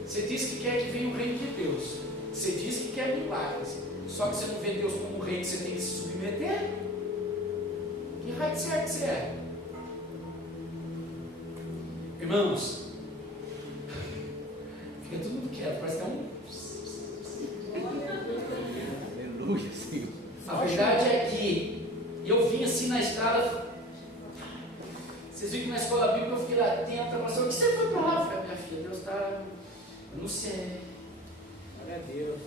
Você diz que quer que venha o reino de Deus. Você diz que quer milagres. Só que você não vê Deus como um rei que você tem que se submeter. Que raio de certo você é? Irmãos, fica todo mundo quieto, parece que é um... Aleluia, Senhor. A verdade é que eu vim assim na estrada. Vocês viram que na escola bíblica eu fiquei lá atento. Mas o que você foi para lá? Eu falei: minha filha, Deus está... Eu não sei. Glória a Deus.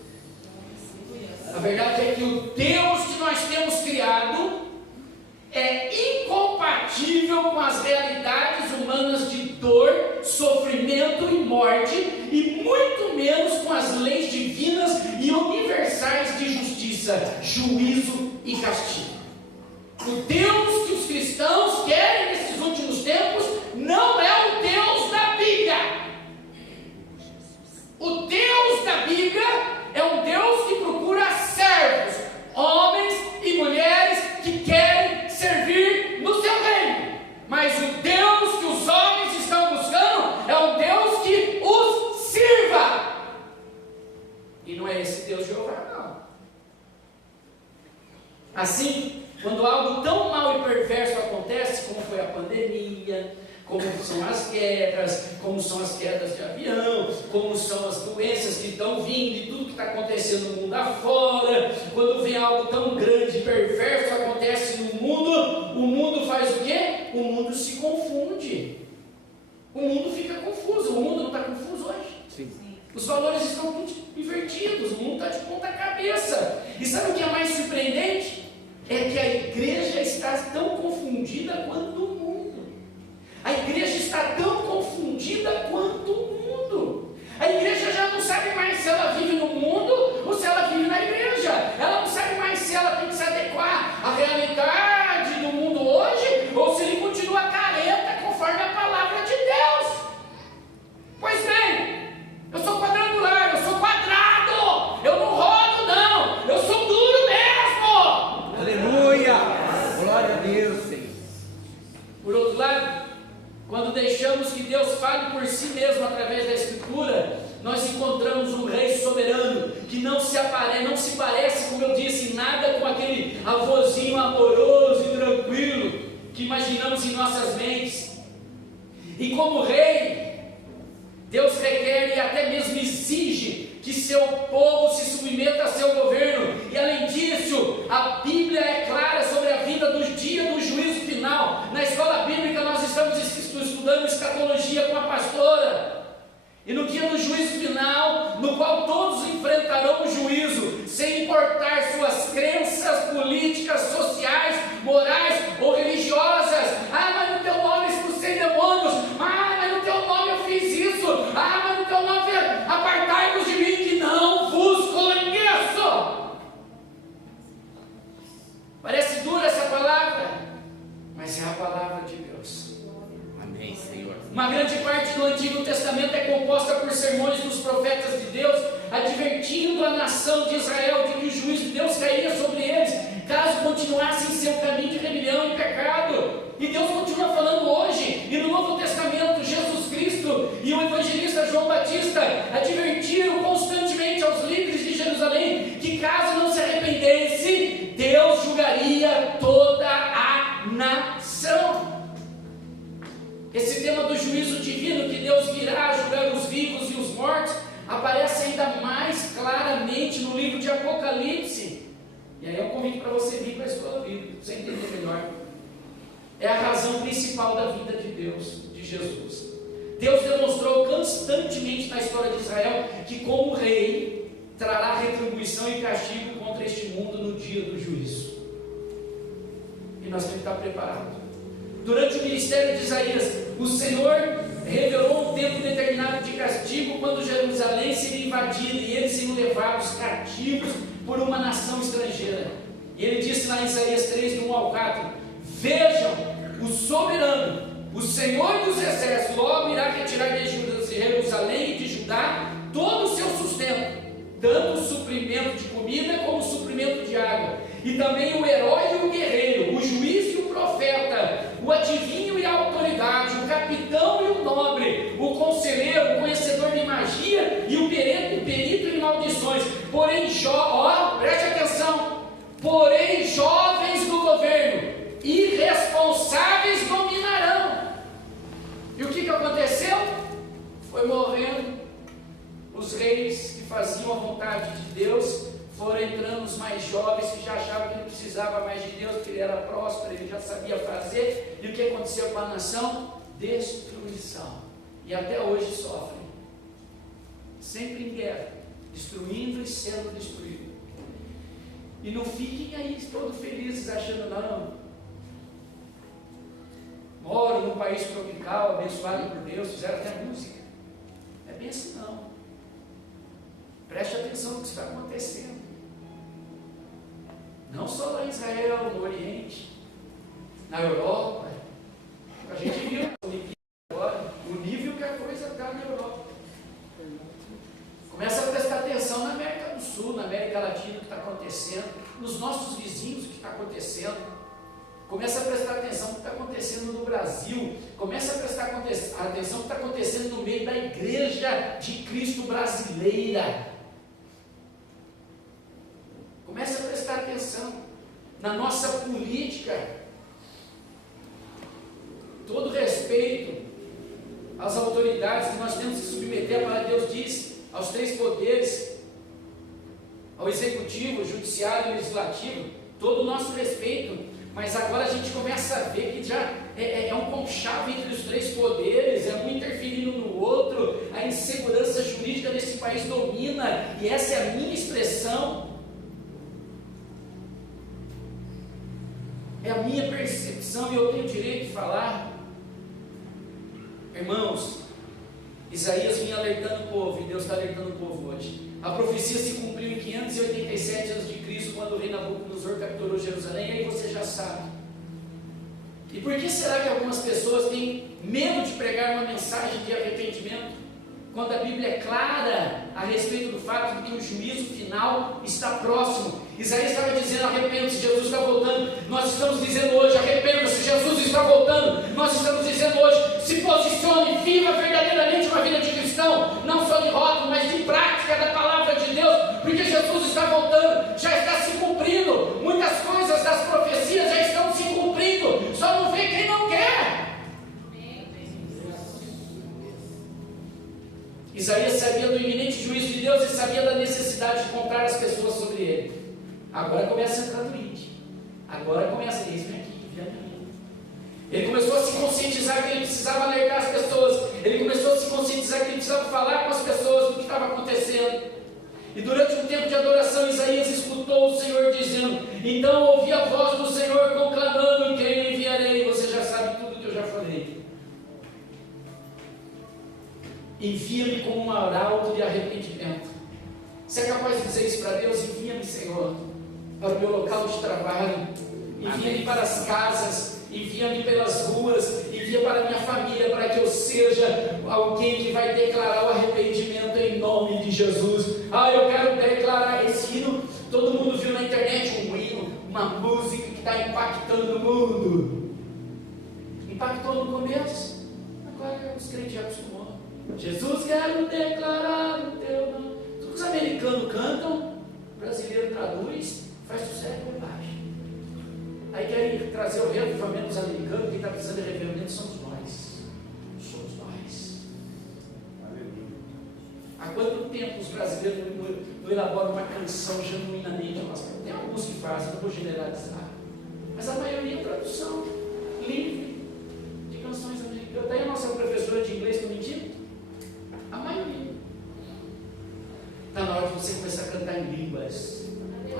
A verdade é que o Deus que nós temos criado é incompatível com as realidades humanas de dor, sofrimento e morte, e muito menos com as leis divinas e universais de justiça, juízo e castigo. O Deus que os cristãos querem nesses últimos tempos não é o Deus da Bíblia. O Deus da Bíblia é um Deus que procura servos, homens e mulheres que querem servir no seu reino. Mas o Deus que os homens estão buscando é um Deus que os sirva. E não é esse Deus de Jeová, não. Assim, quando algo tão mau e perverso acontece, como foi a pandemia, como são as guerras, como são as quedas de avião, como são as doenças que estão vindo e tudo que está acontecendo no mundo afora, quando vem algo tão grande e perverso acontece no mundo, o mundo faz o quê? O mundo se confunde. O mundo fica confuso. O mundo não está confuso hoje? Sim. Os valores estão muito invertidos, o mundo está de ponta cabeça. E sabe o que é mais surpreendente? É que a igreja está tão confundida quanto o mundo. A igreja está tão confundida quanto o mundo. A igreja já não sabe mais se ela vive no mundo ou se ela vive na igreja. Ela não não se parece, como eu disse, nada com aquele avôzinho amoroso e tranquilo que imaginamos em nossas mentes. E como rei, Deus requer e até mesmo exige que seu povo se submeta a seu governo. E além disso, a Bíblia é clara sobre a vida do dia do juízo final. Na escola bíblica nós estamos estudando escatologia com a pastora. E no dia do juízo final, no qual todos enfrentarão o juízo, sem importar suas crenças políticas, sociais, morais ou religiosas. Ah, mas no teu nome eu expulsei demônios. Ah, mas no teu nome eu fiz isso. Ah, mas no teu nome apartai-vos de mim que não vos conheço. Parece dura essa palavra, mas é a palavra de Deus. Amém, Senhor. Uma grande parte do Antigo Testamento é composta por sermões dos profetas de Deus, advertindo a nação de Israel de que o juízo de Deus cairia sobre eles, caso continuassem em seu caminho de rebelião e pecado. E Deus continua falando hoje, e no Novo Testamento, Jesus Cristo e o evangelista João Batista advertiram constantemente aos líderes de Jerusalém que caso não se arrependesse, Deus julgaria toda a nação. Esse tema do juízo divino, que Deus virá julgar os vivos e os mortos, aparece ainda mais claramente no livro de Apocalipse. E aí eu convido para você vir para a escola bíblica, para você entender melhor. É a razão principal da vida de Deus, de Jesus. Deus demonstrou constantemente na história de Israel que, como rei, trará retribuição e castigo contra este mundo no dia do juízo. E nós temos que estar preparados. Durante o ministério de Isaías, o Senhor revelou um tempo determinado de castigo quando Jerusalém seria invadida e eles seriam levados cativos por uma nação estrangeira. E ele disse lá em Isaías 3, do 1 ao 4: vejam, o soberano, o Senhor dos exércitos, logo irá retirar de Jerusalém e de Judá todo o seu sustento, tanto o suprimento de comida como o suprimento de água, e também o herói e o guerreiro, o juiz e o profeta, o adivinho e a autoridade, o capitão e o nobre, o conselheiro, o conhecedor de magia e o perito em maldições. Porém, preste atenção, porém jovens do governo, irresponsáveis dominarão. E o que aconteceu? Foi morrendo os reis que faziam a vontade de Deus, foram entrando os mais jovens que já achavam que não precisava mais de Deus, porque ele era próspero, ele já sabia fazer. E o que aconteceu com a nação? Destruição. E até hoje sofrem, sempre em guerra, destruindo e sendo destruído. E não fiquem aí todos felizes achando, não, moro num país tropical, abençoado por Deus, fizeram até música. É bem assim não. Preste atenção no que está acontecendo. Não só lá em Israel, no Oriente, na Europa. A gente viu agora o nível que a coisa está na Europa. Começa a prestar atenção na América do Sul, na América Latina, o que está acontecendo, nos nossos vizinhos, o que está acontecendo. Começa a prestar atenção no que está acontecendo no Brasil. Começa a prestar atenção no que está acontecendo no meio da igreja de Cristo brasileira. Começa a prestar atenção na nossa política. Todo respeito às autoridades que nós temos que submeter, a palavra de Deus diz, aos três poderes, ao executivo, ao judiciário e ao legislativo, todo o nosso respeito. Mas agora a gente começa a ver que já é um conchavo entre os três poderes, é um interferindo no outro, a insegurança jurídica nesse país domina, e essa é a minha expressão, é a minha percepção, e eu tenho direito de falar. Irmãos, Isaías vinha alertando o povo, e Deus está alertando o povo hoje. A profecia se cumpriu em 587 a.C., quando o rei Nabucodonosor capturou Jerusalém, e aí você já sabe. E por que será que algumas pessoas têm medo de pregar uma mensagem de arrependimento, quando a Bíblia é clara a respeito do fato de que o juízo final está próximo? Isaías estava dizendo: arrependa-se, Jesus está voltando. Nós estamos dizendo hoje: arrependa-se, Jesus está voltando. Nós estamos dizendo hoje: se posicione, viva verdadeiramente uma vida de cristão, não só de rótulo, mas de prática da palavra de Deus, porque Jesus Deus e sabia da necessidade de comprar as pessoas sobre ele. Agora começa a entrar no índio. Agora começa a dizer, ele começou a se conscientizar que ele precisava alertar as pessoas. Ele começou a se conscientizar que ele precisava falar com as pessoas do que estava acontecendo. E durante um tempo de adoração, Isaías escutou o Senhor dizendo: então ouvi a voz do Senhor conclamando: quem enviarei? Você já sabe tudo que eu já falei. Envia-me como um arauto de arrependimento. Você é capaz de dizer isso para Deus? Envia-me, Senhor, para o meu local de trabalho. Envia-me para as casas. Envia-me pelas ruas, envia para a minha família, para que eu seja alguém que vai declarar o arrependimento em nome de Jesus. Eu quero declarar esse hino. Todo mundo viu na internet um hino, uma música que está impactando o mundo. Impactou no começo, agora os crentes já acostumou. Jesus, quero declarar o teu nome. Tudo que os americanos cantam, o brasileiro traduz, faz sucesso por baixo. Aí querem trazer o reavivamento dos americanos. Quem está precisando de reavivamento somos nós. Somos nós. Há quanto tempo os brasileiros não elaboram uma canção genuinamente nossa? Tem alguns que fazem, não vou generalizar. Mas a maioria é produção livre de canções americanas. Daí a nossa professora de inglês, estou mentindo? A maioria. Está na hora de você começar a cantar em línguas.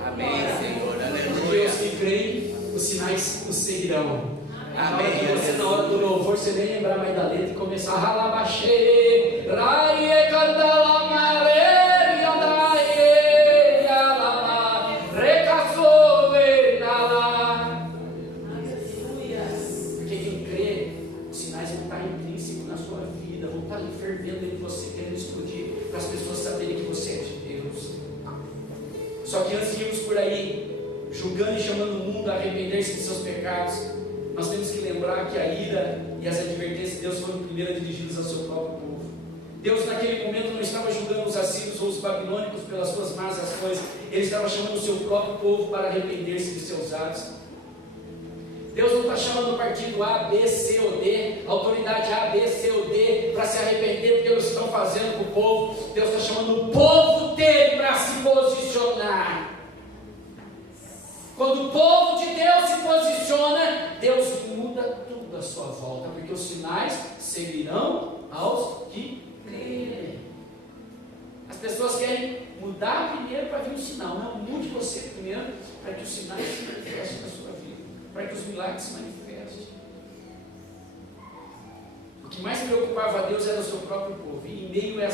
Amém, Senhor. Aleluia. Deus que crê, os sinais o seguirão. Amém. Você na hora do louvor, você nem lembrar mais da letra e começar a ralabaxê, raie cantalamare, andaie, alama, recaçoe, nala. Porque quem crê, os sinais vão estar intrínsecos na sua vida, vão estar fervendo em você, querendo explodir, para as pessoas saberem que você é de Deus. Só que antes de irmos por aí, julgando e chamando o mundo a arrepender-se de seus pecados, nós temos que lembrar que a ira e as advertências de Deus foram primeiro dirigidas ao seu próprio povo. Deus naquele momento não estava julgando os assírios ou os babilônicos pelas suas más ações, Ele estava chamando o seu próprio povo para arrepender-se de seus atos. Deus não está chamando o partido A, B, C ou D, autoridade A, B, C ou D, para se arrepender porque eles estão fazendo com o povo. Deus está chamando o povo dele para se posicionar. Quando o povo de Deus se posiciona, Deus muda tudo à sua volta, porque os sinais seguirão aos que crerem. As pessoas querem mudar primeiro para vir um sinal. Não, mude você primeiro para que os sinais se manifestem na sua vida, para que os milagres se manifestem. O que mais preocupava a Deus era o seu próprio povo. E em meio a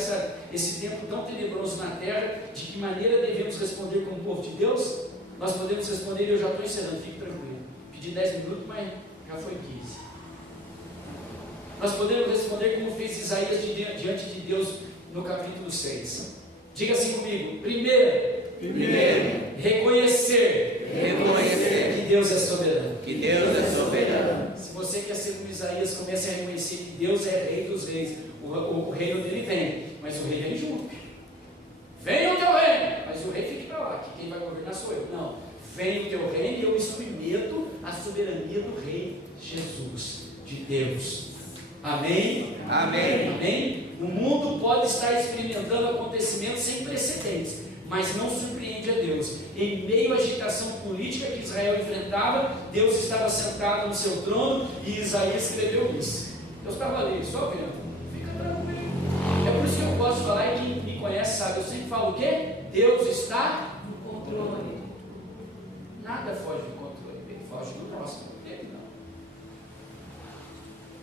esse tempo tão tenebroso na terra, de que maneira devemos responder como povo de Deus? Nós podemos responder, eu já estou encerrando, fique tranquilo. Pedi 10 minutos, mas já foi 15. Nós podemos responder como fez Isaías diante de Deus no capítulo 6. Diga assim comigo: primeiro, reconhecer que Deus é soberano. Que Deus é soberano. Se você quer ser como Isaías, comece a reconhecer que Deus é rei dos reis. O reino dele vem, mas o rei vem junto. Venha o teu reino, mas o rei fique para lá, que quem vai governar sou eu. Não, venha o teu reino e eu me submeto à soberania do rei Jesus, de Deus. Amém? Amém. Amém? O mundo pode estar experimentando acontecimentos sem precedentes, mas não surpreende a Deus. Em meio à agitação política que Israel enfrentava, Deus estava sentado no seu trono e Isaías escreveu isso. Deus estava ali, só vendo. Fica tranquilo. É por isso que eu gosto de falar, e quem me conhece sabe, eu sempre falo o quê? Deus está no controle. Nada foge do controle, ele foge do nosso, ele não.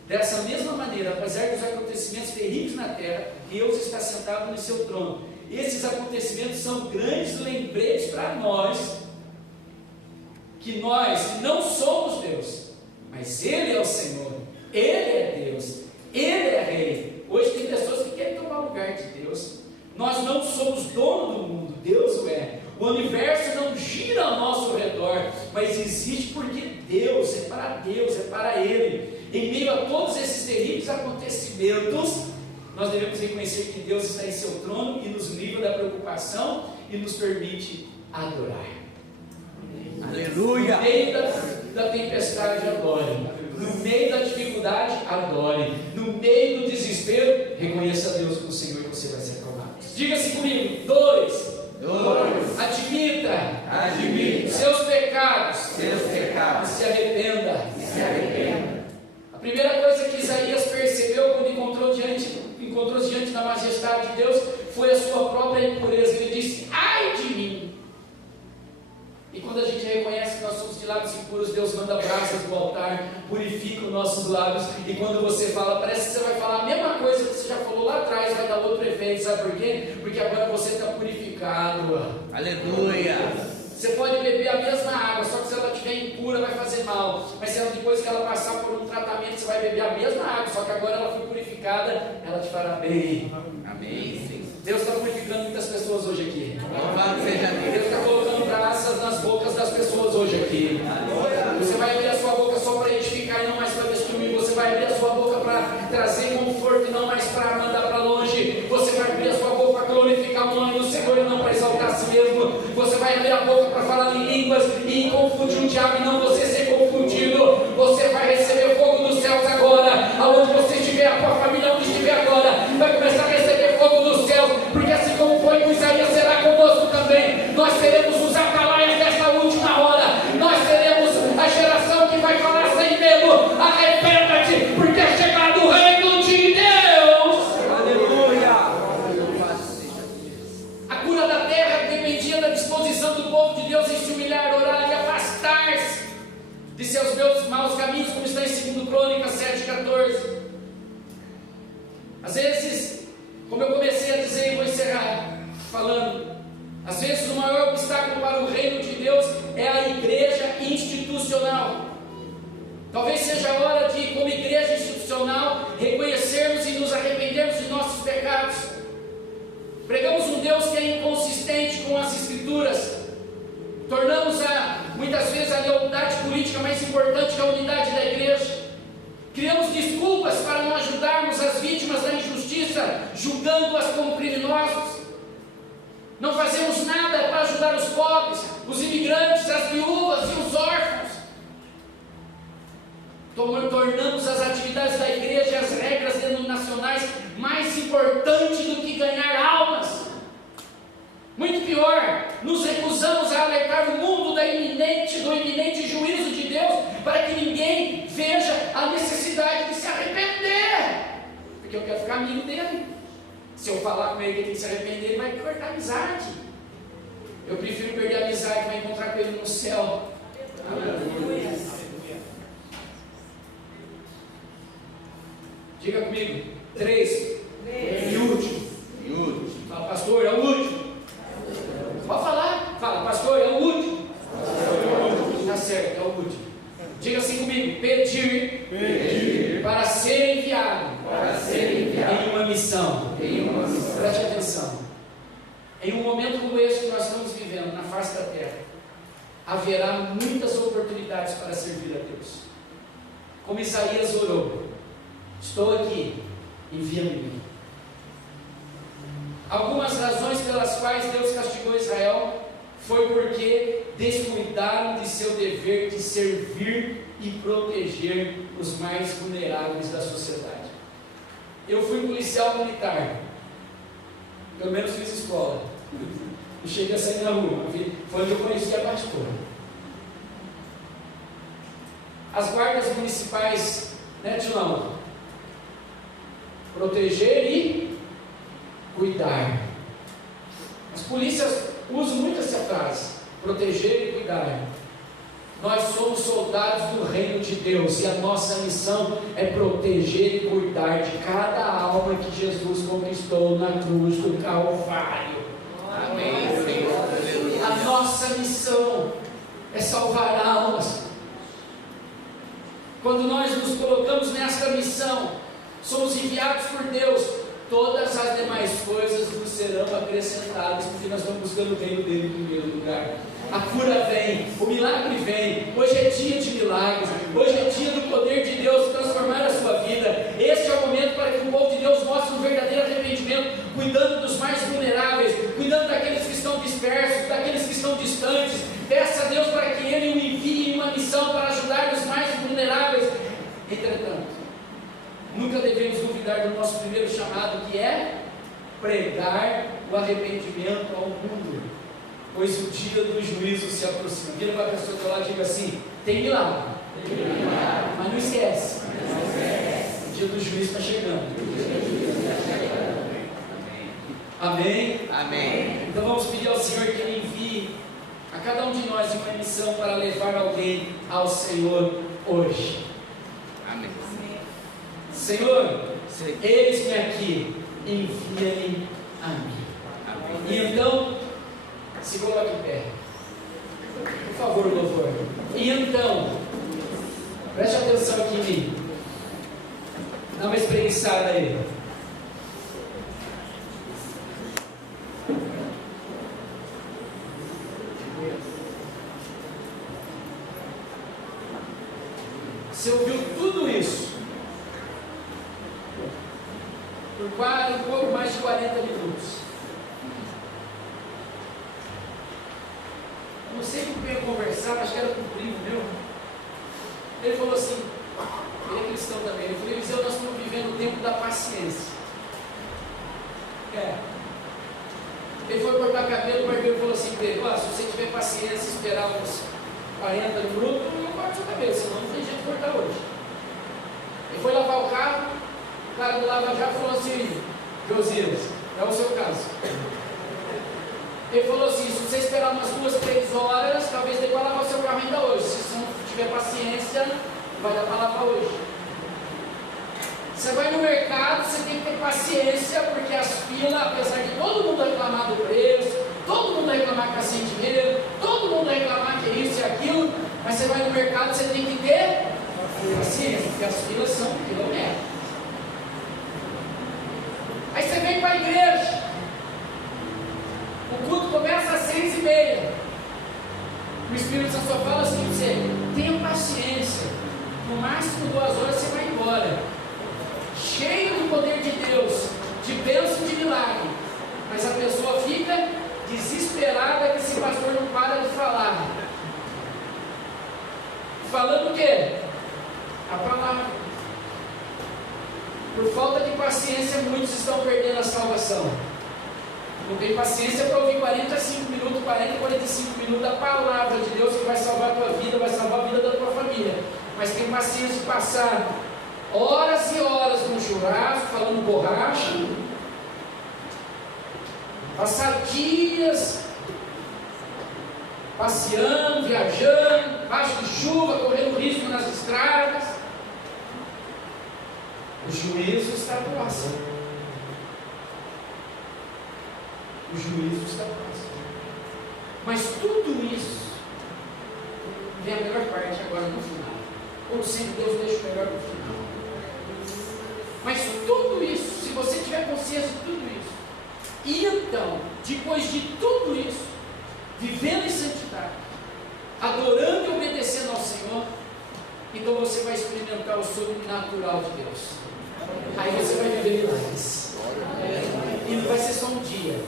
Dessa mesma maneira, apesar dos acontecimentos terríveis na terra, Deus está sentado no seu trono. Esses acontecimentos são grandes lembretes para nós, que nós não somos Deus, mas Ele é o Senhor, Ele é Deus, Ele é Rei. Hoje tem pessoas que querem tomar o lugar de Deus. Nós não somos dono do mundo, Deus o é. O universo não gira ao nosso redor, mas existe porque Deus, é para Ele. Em meio a todos esses terríveis acontecimentos, nós devemos reconhecer que Deus está em seu trono e nos livra da preocupação e nos permite adorar. Aleluia! No meio da tempestade, adore. No meio da dificuldade, adore. No meio do desespero, reconheça a Deus como Senhor e você vai ser acalmado. Diga-se comigo. 2. Admita seus pecados. E se arrependa. A primeira coisa que Isaías percebeu quando encontrou-se diante da majestade de Deus foi a sua própria impureza. Ele disse: ai de mim! E quando a gente reconhece que nós somos de lábios impuros, Deus manda brasas do altar, purifica os nossos lábios. E quando você fala, parece que você vai falar a mesma coisa que você já falou lá atrás, vai dar outro efeito. Sabe por quê? Porque agora você está purificado. Aleluia. Você pode beber a mesma água, só que se ela estiver impura vai fazer mal. Mas se ela, depois que ela passar por um tratamento, você vai beber a mesma água, só que agora ela foi purificada, ela te fará bem. Amém, Senhor. Deus está purificando muitas pessoas hoje aqui. Louvado seja Deus. Deus está colocando brasas nas bocas das pessoas hoje aqui. Você vai abrir a sua boca só para edificar e não mais para destruir. Você vai abrir a sua boca para trazer conforto e não mais para mandar para longe. Você vai abrir a sua boca para glorificar o nome do Senhor e não para exaltar a si mesmo. Você vai abrir a boca para falar em línguas e confundir o diabo e não você ser confundido. Você vai receber fogo dos céus agora. Aonde você estiver, a tua família onde estiver agora, vai começar a receber fogo dos céus. Porque assim como foi com Isaías, será conosco também. Nós seremos os atalaias desta última hora. Nós seremos a geração que vai falar sem medo: arrependa-te, porque é chegado o reino de Deus. Aleluia. A cura da terra dependia da disposição do povo de Deus em se humilhar, orar e afastar-se de seus maus caminhos, como está em 2 Crônicas 7,14. Às vezes, como eu comecei a dizer e vou encerrar falando, às vezes o maior obstáculo para o reino de Deus é a igreja institucional. Talvez seja a hora de, como igreja institucional, reconhecermos e nos arrependermos de nossos pecados. Pregamos um Deus que é inconsistente com as Escrituras. Tornamos muitas vezes a lealdade política mais importante que a unidade da igreja. Criamos desculpas para não ajudarmos as vítimas da injustiça, julgando-as como criminosos. Não fazemos nada para ajudar os pobres, os imigrantes, as viúvas e os órfãos. Tornamos as atividades da igreja e as regras denominacionais mais importantes do que ganhar almas. Muito pior, nos recusamos a alertar o mundo do iminente juízo de Deus, para que ninguém veja a necessidade de se arrepender, porque eu quero ficar amigo dele. Se eu falar com ele que ele tem que se arrepender, ele vai cortar a amizade. Eu prefiro perder a amizade e vai encontrar com ele no céu. Aleluia. Diga comigo. 3. E último. Fala, pastor, é o último. Pode falar. Fala, pastor, é o último. Está certo, é o último. Diga assim comigo. Pedir para ser enviado em uma missão. Preste atenção. Em um momento como esse que nós estamos vivendo na face da terra, haverá muitas oportunidades para servir a Deus. Como Isaías orou: estou aqui, envia-me. Algumas razões pelas quais Deus castigou Israel foi porque descuidaram de seu dever de servir e proteger os mais vulneráveis da sociedade. Eu fui policial militar, pelo menos fiz escola, não cheguei a sair na rua, foi onde eu conheci a pastora. As guardas municipais, né, Tilão? Proteger e cuidar. As polícias usam muito essa frase: proteger e cuidar. Nós somos soldados do reino de Deus e a nossa missão é proteger e cuidar de cada alma que Jesus conquistou na cruz do Calvário. Amém, Senhor. A nossa missão é salvar almas. Quando nós nos colocamos nesta missão, somos enviados por Deus. Todas as demais coisas nos serão acrescentadas, porque nós estamos buscando o reino dele em primeiro lugar. A cura vem, o milagre vem. Hoje é dia de milagres, hoje é dia do poder de Deus transformar a sua vida. Este é o momento para que o povo de Deus mostre um verdadeiro arrependimento, cuidando dos mais vulneráveis, cuidando daqueles que estão dispersos, daqueles que estão distantes. Peça a Deus para que Ele o envie em uma missão para ajudar os mais vulneráveis. Entretanto, nunca devemos duvidar do nosso primeiro chamado, que é pregar o arrependimento ao mundo, pois o dia do juízo se aproxima. Vira para a pessoa do lado e diga assim: tem milagre, mas não esquece, o dia do juízo está chegando. Amém? Amém. Então vamos pedir ao Senhor que Ele envie a cada um de nós uma missão para levar alguém ao Senhor hoje. Amém. Senhor, eis-me aqui, envia-me a mim. Amém. E então, se coloque em pé. Por favor, louvor. E então, preste atenção aqui em mim. Dá uma espreguiçada aí. Você ouviu tudo isso por quase um pouco mais de 40 minutos. Eu não sei com quem eu conversava, acho que era com o primo meu. Ele falou assim, ele é cristão também, ele falou: Eliseu, nós estamos vivendo o tempo da paciência. Ele foi cortar cabelo, o barbeiro falou assim para ele: se você tiver paciência e esperar uns 40 minutos, eu não corto seu cabelo, senão não tem jeito de cortar hoje. Ele foi lavar o carro, o cara do lava já falou assim: Josias, é o seu caso. Ele falou assim: se você esperar umas 2, 3 horas, talvez dê para lavar o seu carro ainda hoje. Se você não tiver paciência, vai dar para lavar hoje. Você vai no mercado, você tem que ter paciência, porque as filas, apesar de todo mundo reclamar do preço, todo mundo reclamar que está sem dinheiro, todo mundo reclamar que é isso e aquilo, mas você vai no mercado, você tem que ter paciência, porque as filas são quilométricas. Aí você vem para a igreja, o culto começa às 6h30, o Espírito Santo só fala assim para você: tenha paciência, no máximo 2 horas você vai embora, cheio do poder de Deus, de bênção, de milagre, mas a pessoa fica desesperada que esse pastor não para de falar. Falando o quê? A palavra. Por falta de paciência, muitos estão perdendo a salvação. Não tem paciência para ouvir 45 minutos, 40, 45 minutos da palavra de Deus, que vai salvar a tua vida, vai salvar a vida da tua família. Mas tem paciência de passar horas e horas no churrasco, falando borracha, passar dias passeando, viajando, baixo de chuva, correndo risco nas estradas. O juízo está próximo. O juízo está próximo. Mas tudo isso vem a melhor parte agora no final. Como sempre, Deus deixa o melhor no final. Mas tudo isso, se você tiver consciência de tudo isso, e então, depois de tudo isso, vivendo em santidade, adorando e obedecendo ao Senhor, então você vai experimentar o sobrenatural de Deus. Aí você vai viver milagres. E não vai ser só um dia,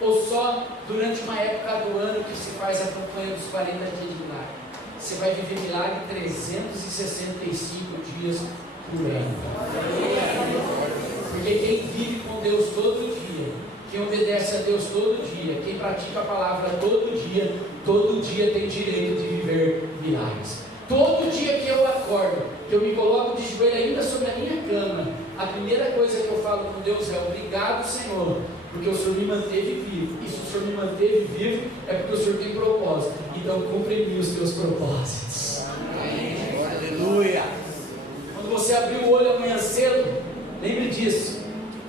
ou só durante uma época do ano que se faz a campanha dos 40 dias de milagre. Você vai viver milagre 365 dias por ano. Porque quem vive com Deus todo dia, quem obedece a Deus todo dia, quem pratica a palavra todo dia tem direito de viver milagres. Todo dia que eu acordo, que eu me coloco de joelho ainda sobre a minha cama, a primeira coisa que eu falo com Deus é: obrigado, Senhor, porque o Senhor me manteve vivo. E se o Senhor me manteve vivo, é porque o Senhor tem propósito. Então cumpre em mim os teus propósitos. Amém. Aleluia. Quando você abrir o olho amanhã cedo, lembre disso.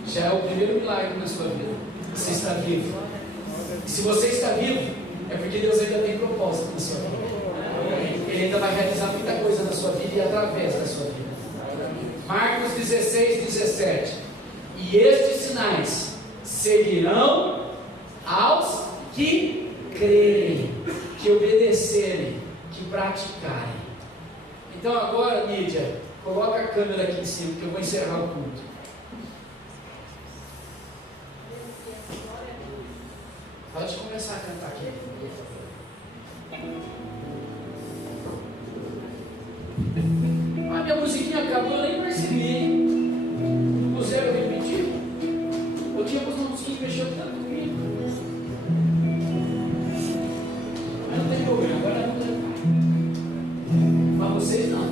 Já é o primeiro milagre na sua vida. Você está vivo. E se você está vivo, é porque Deus ainda tem propósito na sua vida. Ele ainda vai realizar muita coisa na sua vida e através da sua vida. Marcos 16, 17. E estes sinais seguirão aos que crerem, que obedecerem, que praticarem. Então agora, Lídia, coloca a câmera aqui em cima, que eu vou encerrar o culto. Pode começar a cantar aqui. Ah, minha musiquinha acabou, eu nem percebi, hein? O Zé repetiu. Eu tinha botãozinho que mexeu tanto comigo. Mas não tem problema, agora não tem. Mas vocês não.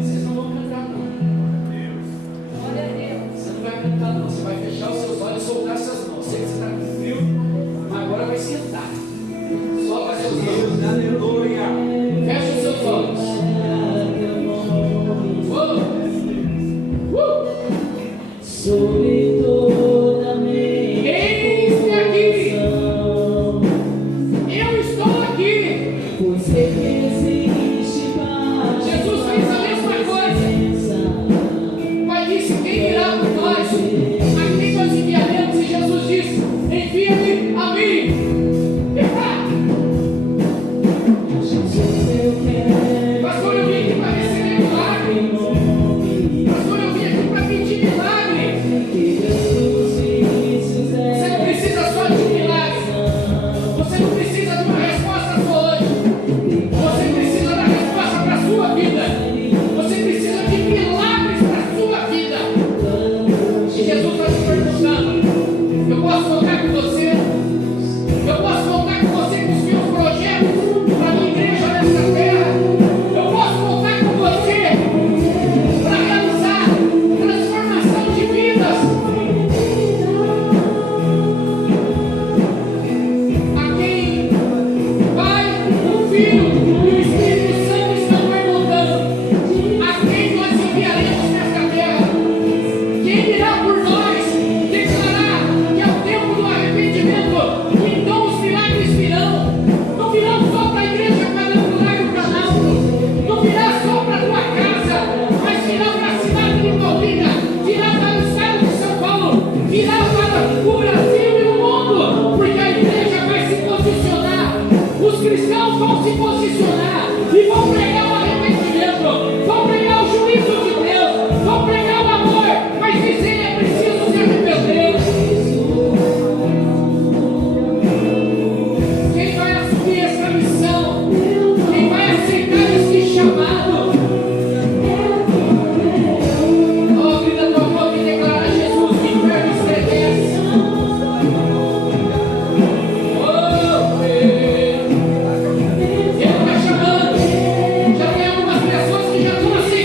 Vocês não vão cantar, não. Glória a Deus. Você não vai cantar, não. Você vai fechar os seus olhos e soltar suas mãos. Sei que você está com frio, mas agora vai sentar. Solta seus olhos. Aleluia. Fecha os seus olhos. Sobre toda minha Eis-me aqui. Eu estou aqui. pois sei que existe paz. Jesus fez a mesma coisa. O Pai disse: quem irá por nós? A quem nós enviaremos? E Jesus disse: envia-me a mim. Jesus, eu quero Pastor, eu vim aqui para receber milagre. Pastor, eu vim aqui para pedir milagre. que Deus nos Você não precisa só de um milagre. Você não precisa de uma resposta só hoje. Você precisa da resposta para a sua vida. Você precisa de milagres para a sua vida. E Jesus está te perguntando: eu posso contar com você? Eu posso contar com você com os meus projetos para a minha igreja nessa terra? Eu posso contar com você para realizar transformação de vidas? A quem Pai, o Filho e o Espírito Santo estão perguntando: a quem nós enviaremos nesta terra? Quem irá por nós declarar que é o tempo do arrependimento? Então os milagres virão. Não virão só para a igreja quadrangular do Planalto, não virá só para a tua casa, mas virá para a cidade de Paulínia, virá para o estado de São Paulo, virá para o Brasil e o mundo, porque a igreja vai se posicionar, os cristãos vão se posicionar e vão pregar o arrependimento, vão pregar o juízo de Deus, vão pregar o amor, mas dizer é preciso se arrepender. Quem vai assumir essa missão? Quem vai aceitar esse chamado? Oh, grita tua boca e declara: Jesus, que inferno estremece. Oh, Ele está chamando. Já tem algumas pessoas que já estão aceitando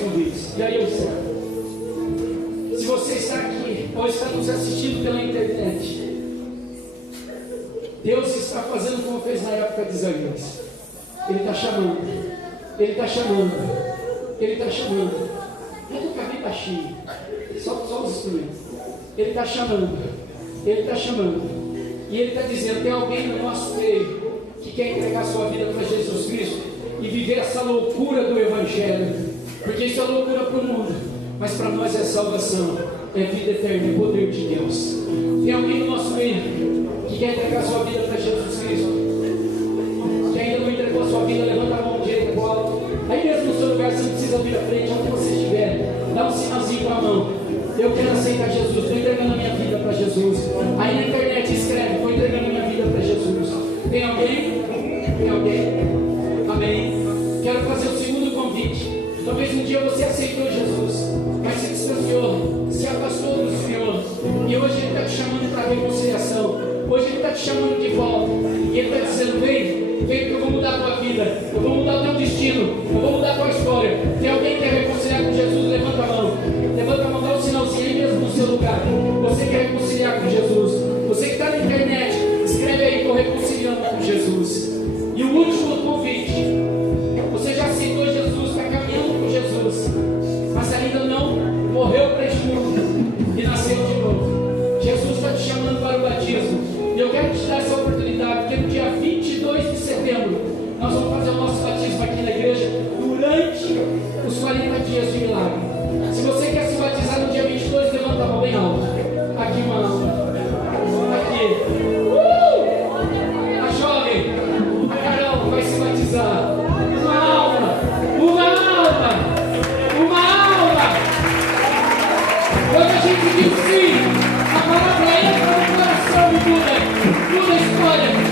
convites. E aí eu encerro. Se você está aqui ou está nos assistindo pela internet, Deus está fazendo como fez na época de Isaías. Ele está chamando. Ele está chamando. Ele está chamando. Mas o caminho está cheio. Só os instrumentos. Ele está chamando. Ele está chamando. E Ele está dizendo: tem alguém no nosso meio que quer entregar sua vida para Jesus Cristo e viver essa loucura do Evangelho. Porque isso é loucura para o mundo, mas para nós é salvação, é vida eterna, é poder de Deus. Tem alguém no nosso meio que quer entregar sua vida para Jesus Cristo, que ainda não entregou sua vida? Levanta a mão direita para o alto. Aí mesmo no seu lugar, você não precisa vir à frente, onde você estiver, dá um sinalzinho com a mão: eu quero aceitar Jesus, estou entregando a minha vida para Jesus. Aí na internet escreve: estou entregando a minha vida para Jesus. Tem alguém? Tem alguém? Amém. Quero fazer o segundo convite. Talvez um dia você aceitou Jesus, mas se distanciou, se afastou do Senhor, e hoje Ele está te chamando para a reconciliação. Hoje Ele está te chamando de volta, e Ele está dizendo: vem que eu vou mudar a tua vida, eu vou mudar o teu destino, eu vou mudar a tua história. Tem alguém que quer reconciliar com Jesus? Levanta a mão, dá um sinalzinho aí mesmo no seu lugar. Você quer reconciliar com Jesus? Você que está na internet, escreve aí: estou reconciliando com Jesus. E o último convite: você já aceitou Jesus, está caminhando com Jesus, mas ainda não morreu para este mundo e nasceu de novo. Jesus está te chamando para o batismo, e eu quero te dar essa oportunidade, porque no dia 22 de setembro nós vamos fazer o nosso batismo aqui na igreja durante os 40 dias de milagre. Se você quer se batizar no dia 22, levanta a mão bem alto. Aqui uma alma. Aqui. A jovem, a Carol vai se batizar. Uma alma. Quando a gente diz sim, a palavra entra no coração e muda a história.